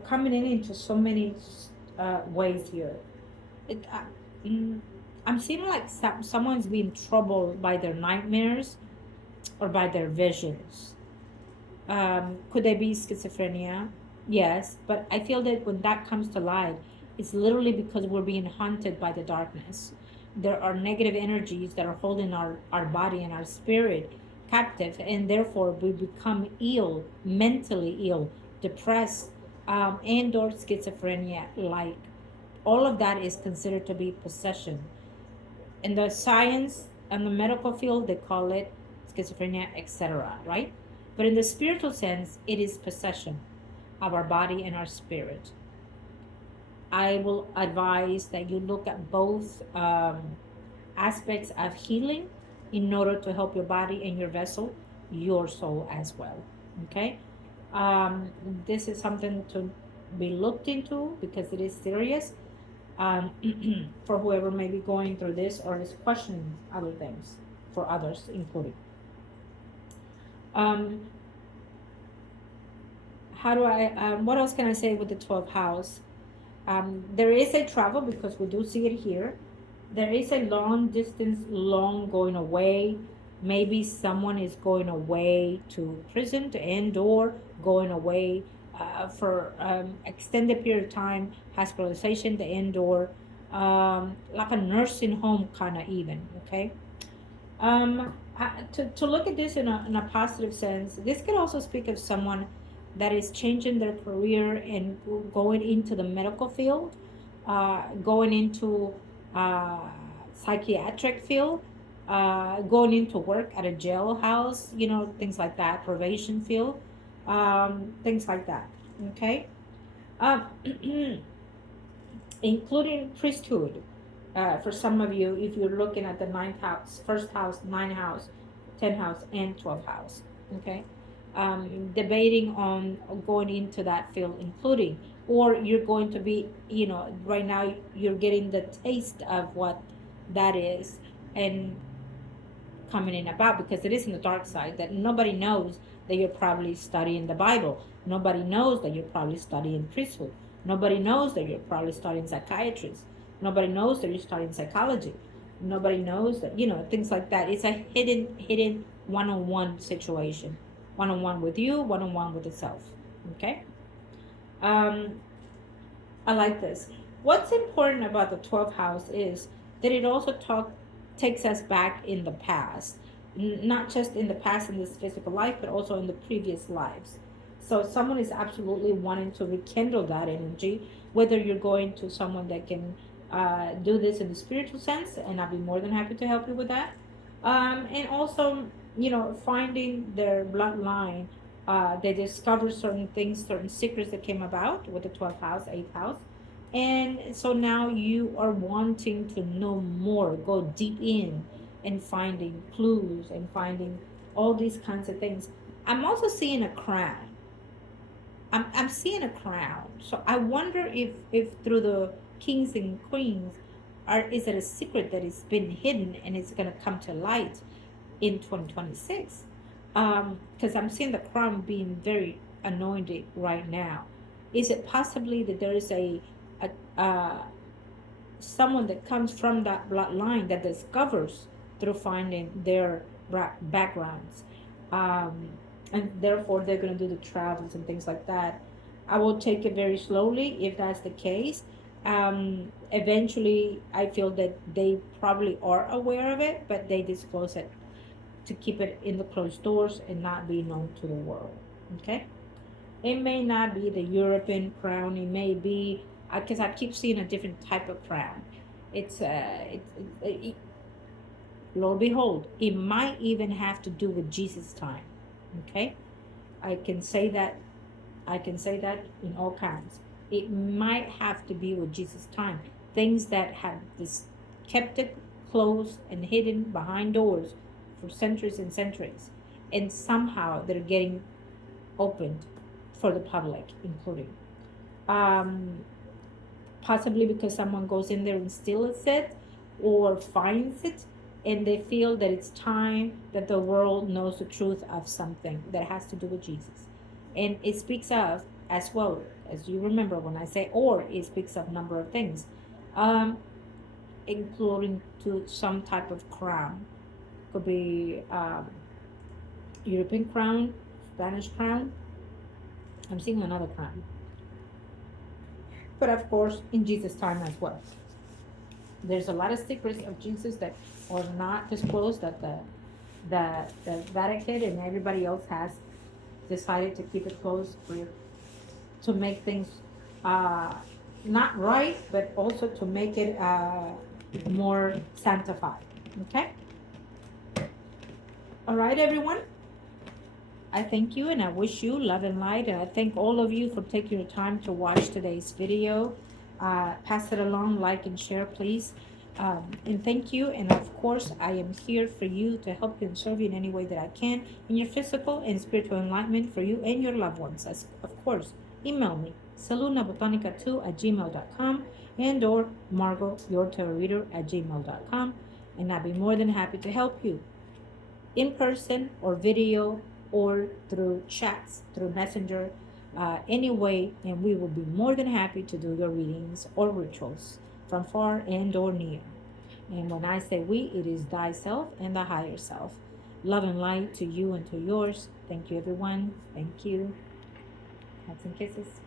coming in into so many ways here. It, I'm seeing like someone's being troubled by their nightmares or by their visions. Could they be schizophrenia? Yes, but I feel that when that comes to light, it's literally because we're being haunted by the darkness. There are negative energies that are holding our body and our spirit captive, and therefore we become ill, mentally ill, depressed, and/or schizophrenia like. All of that is considered to be possession. In the science and the medical field, they call it schizophrenia, etc., right? But in the spiritual sense, it is possession of our body and our spirit. I will advise that you look at both aspects of healing in order to help your body and your vessel, your soul as well. Okay? This is something to be looked into because it is serious, um, for whoever may be going through this or is questioning other things for others, including. Um, what else can I say with the 12th house? There is a travel because we do see it here. There is a long distance, long going away. Maybe someone is going away to prison to end, or going away for extended period of time, hospitalization to end, or like a nursing home kind of even. Okay. To look at this in a positive sense, this could also speak of someone that is changing their career and going into the medical field, going into uh, psychiatric field, going into work at a jailhouse, things like that, probation field, things like that. Okay. Uh, including priesthood. For some of you, if you're looking at the ninth house, first house, ninth house, 10th house, and 12th house, okay? Debating on going into that field, including, or you're going to be, right now you're getting the taste of what that is and coming in about, because it is in the dark side that nobody knows that you're probably studying the Bible. Nobody knows that you're probably studying priesthood. Nobody knows that you're probably studying psychiatrist. Nobody knows that you're studying psychology. Nobody knows that, things like that. It's a hidden one-on-one situation. One-on-one with you, one-on-one with itself. Okay? Um, I like this. What's important about the 12th house is that it also takes us back in the past, not just in the past in this physical life, but also in the previous lives. So someone is absolutely wanting to rekindle that energy, whether you're going to someone that can do this in the spiritual sense, and I'll be more than happy to help you with that. And also, finding their bloodline. They discover certain things, certain secrets that came about with the 12th house, 8th house. And so now you are wanting to know more, go deep in and finding clues and finding all these kinds of things. I'm also seeing a crown. I'm seeing a crown. So I wonder if through the kings and queens, Or is it a secret that has been hidden and it's going to come to light in 2026? Because I'm seeing the crown being very anointed right now. Is it possibly that there is a someone that comes from that bloodline that discovers through finding their backgrounds, um, and therefore they're going to do the travels and things like that? I will take it very slowly if that's the case. Eventually, I feel that they probably are aware of it, but they disclose it to keep it in the closed doors and not be known to the world. Okay? It may not be the European crown. It may be because I keep seeing a different type of crown. It's Lord behold, it might even have to do with Jesus' time. Okay, I can say that. I can say that in all kinds. It might have to be with Jesus' time. Things that have this kept it closed and hidden behind doors for centuries and centuries, and somehow they're getting opened for the public, including. Um, Possibly because someone goes in there and steals it or finds it, and they feel that it's time that the world knows the truth of something that has to do with Jesus. And it speaks of, as well as you remember when I say or, it speaks of a number of things, um, including to some type of crown. Could be European crown, Spanish crown. I'm seeing another crown, but of course in Jesus' time as well. There's a lot of secrets of Jesus that are not disclosed that the Vatican and everybody else has decided to keep it closed for to make things uh, not right, but also to make it more sanctified. Okay. All right, everyone. I thank you and I wish you love and light. And I thank all of you for taking your time to watch today's video. Pass it along, like and share, please. And thank you. And of course, I am here for you to help you and serve you in any way that I can in your physical and spiritual enlightenment for you and your loved ones. As, of course, email me, salunabotanica2@gmail.com and or margourtarotreader@gmail.com. And I'll be more than happy to help you in person or video or through chats, through Messenger, any way, and we will be more than happy to do your readings or rituals from far and or near. And when I say we, it is thyself and the higher self. Love and light to you and to yours. Thank you, everyone. Thank you. Hugs and kisses.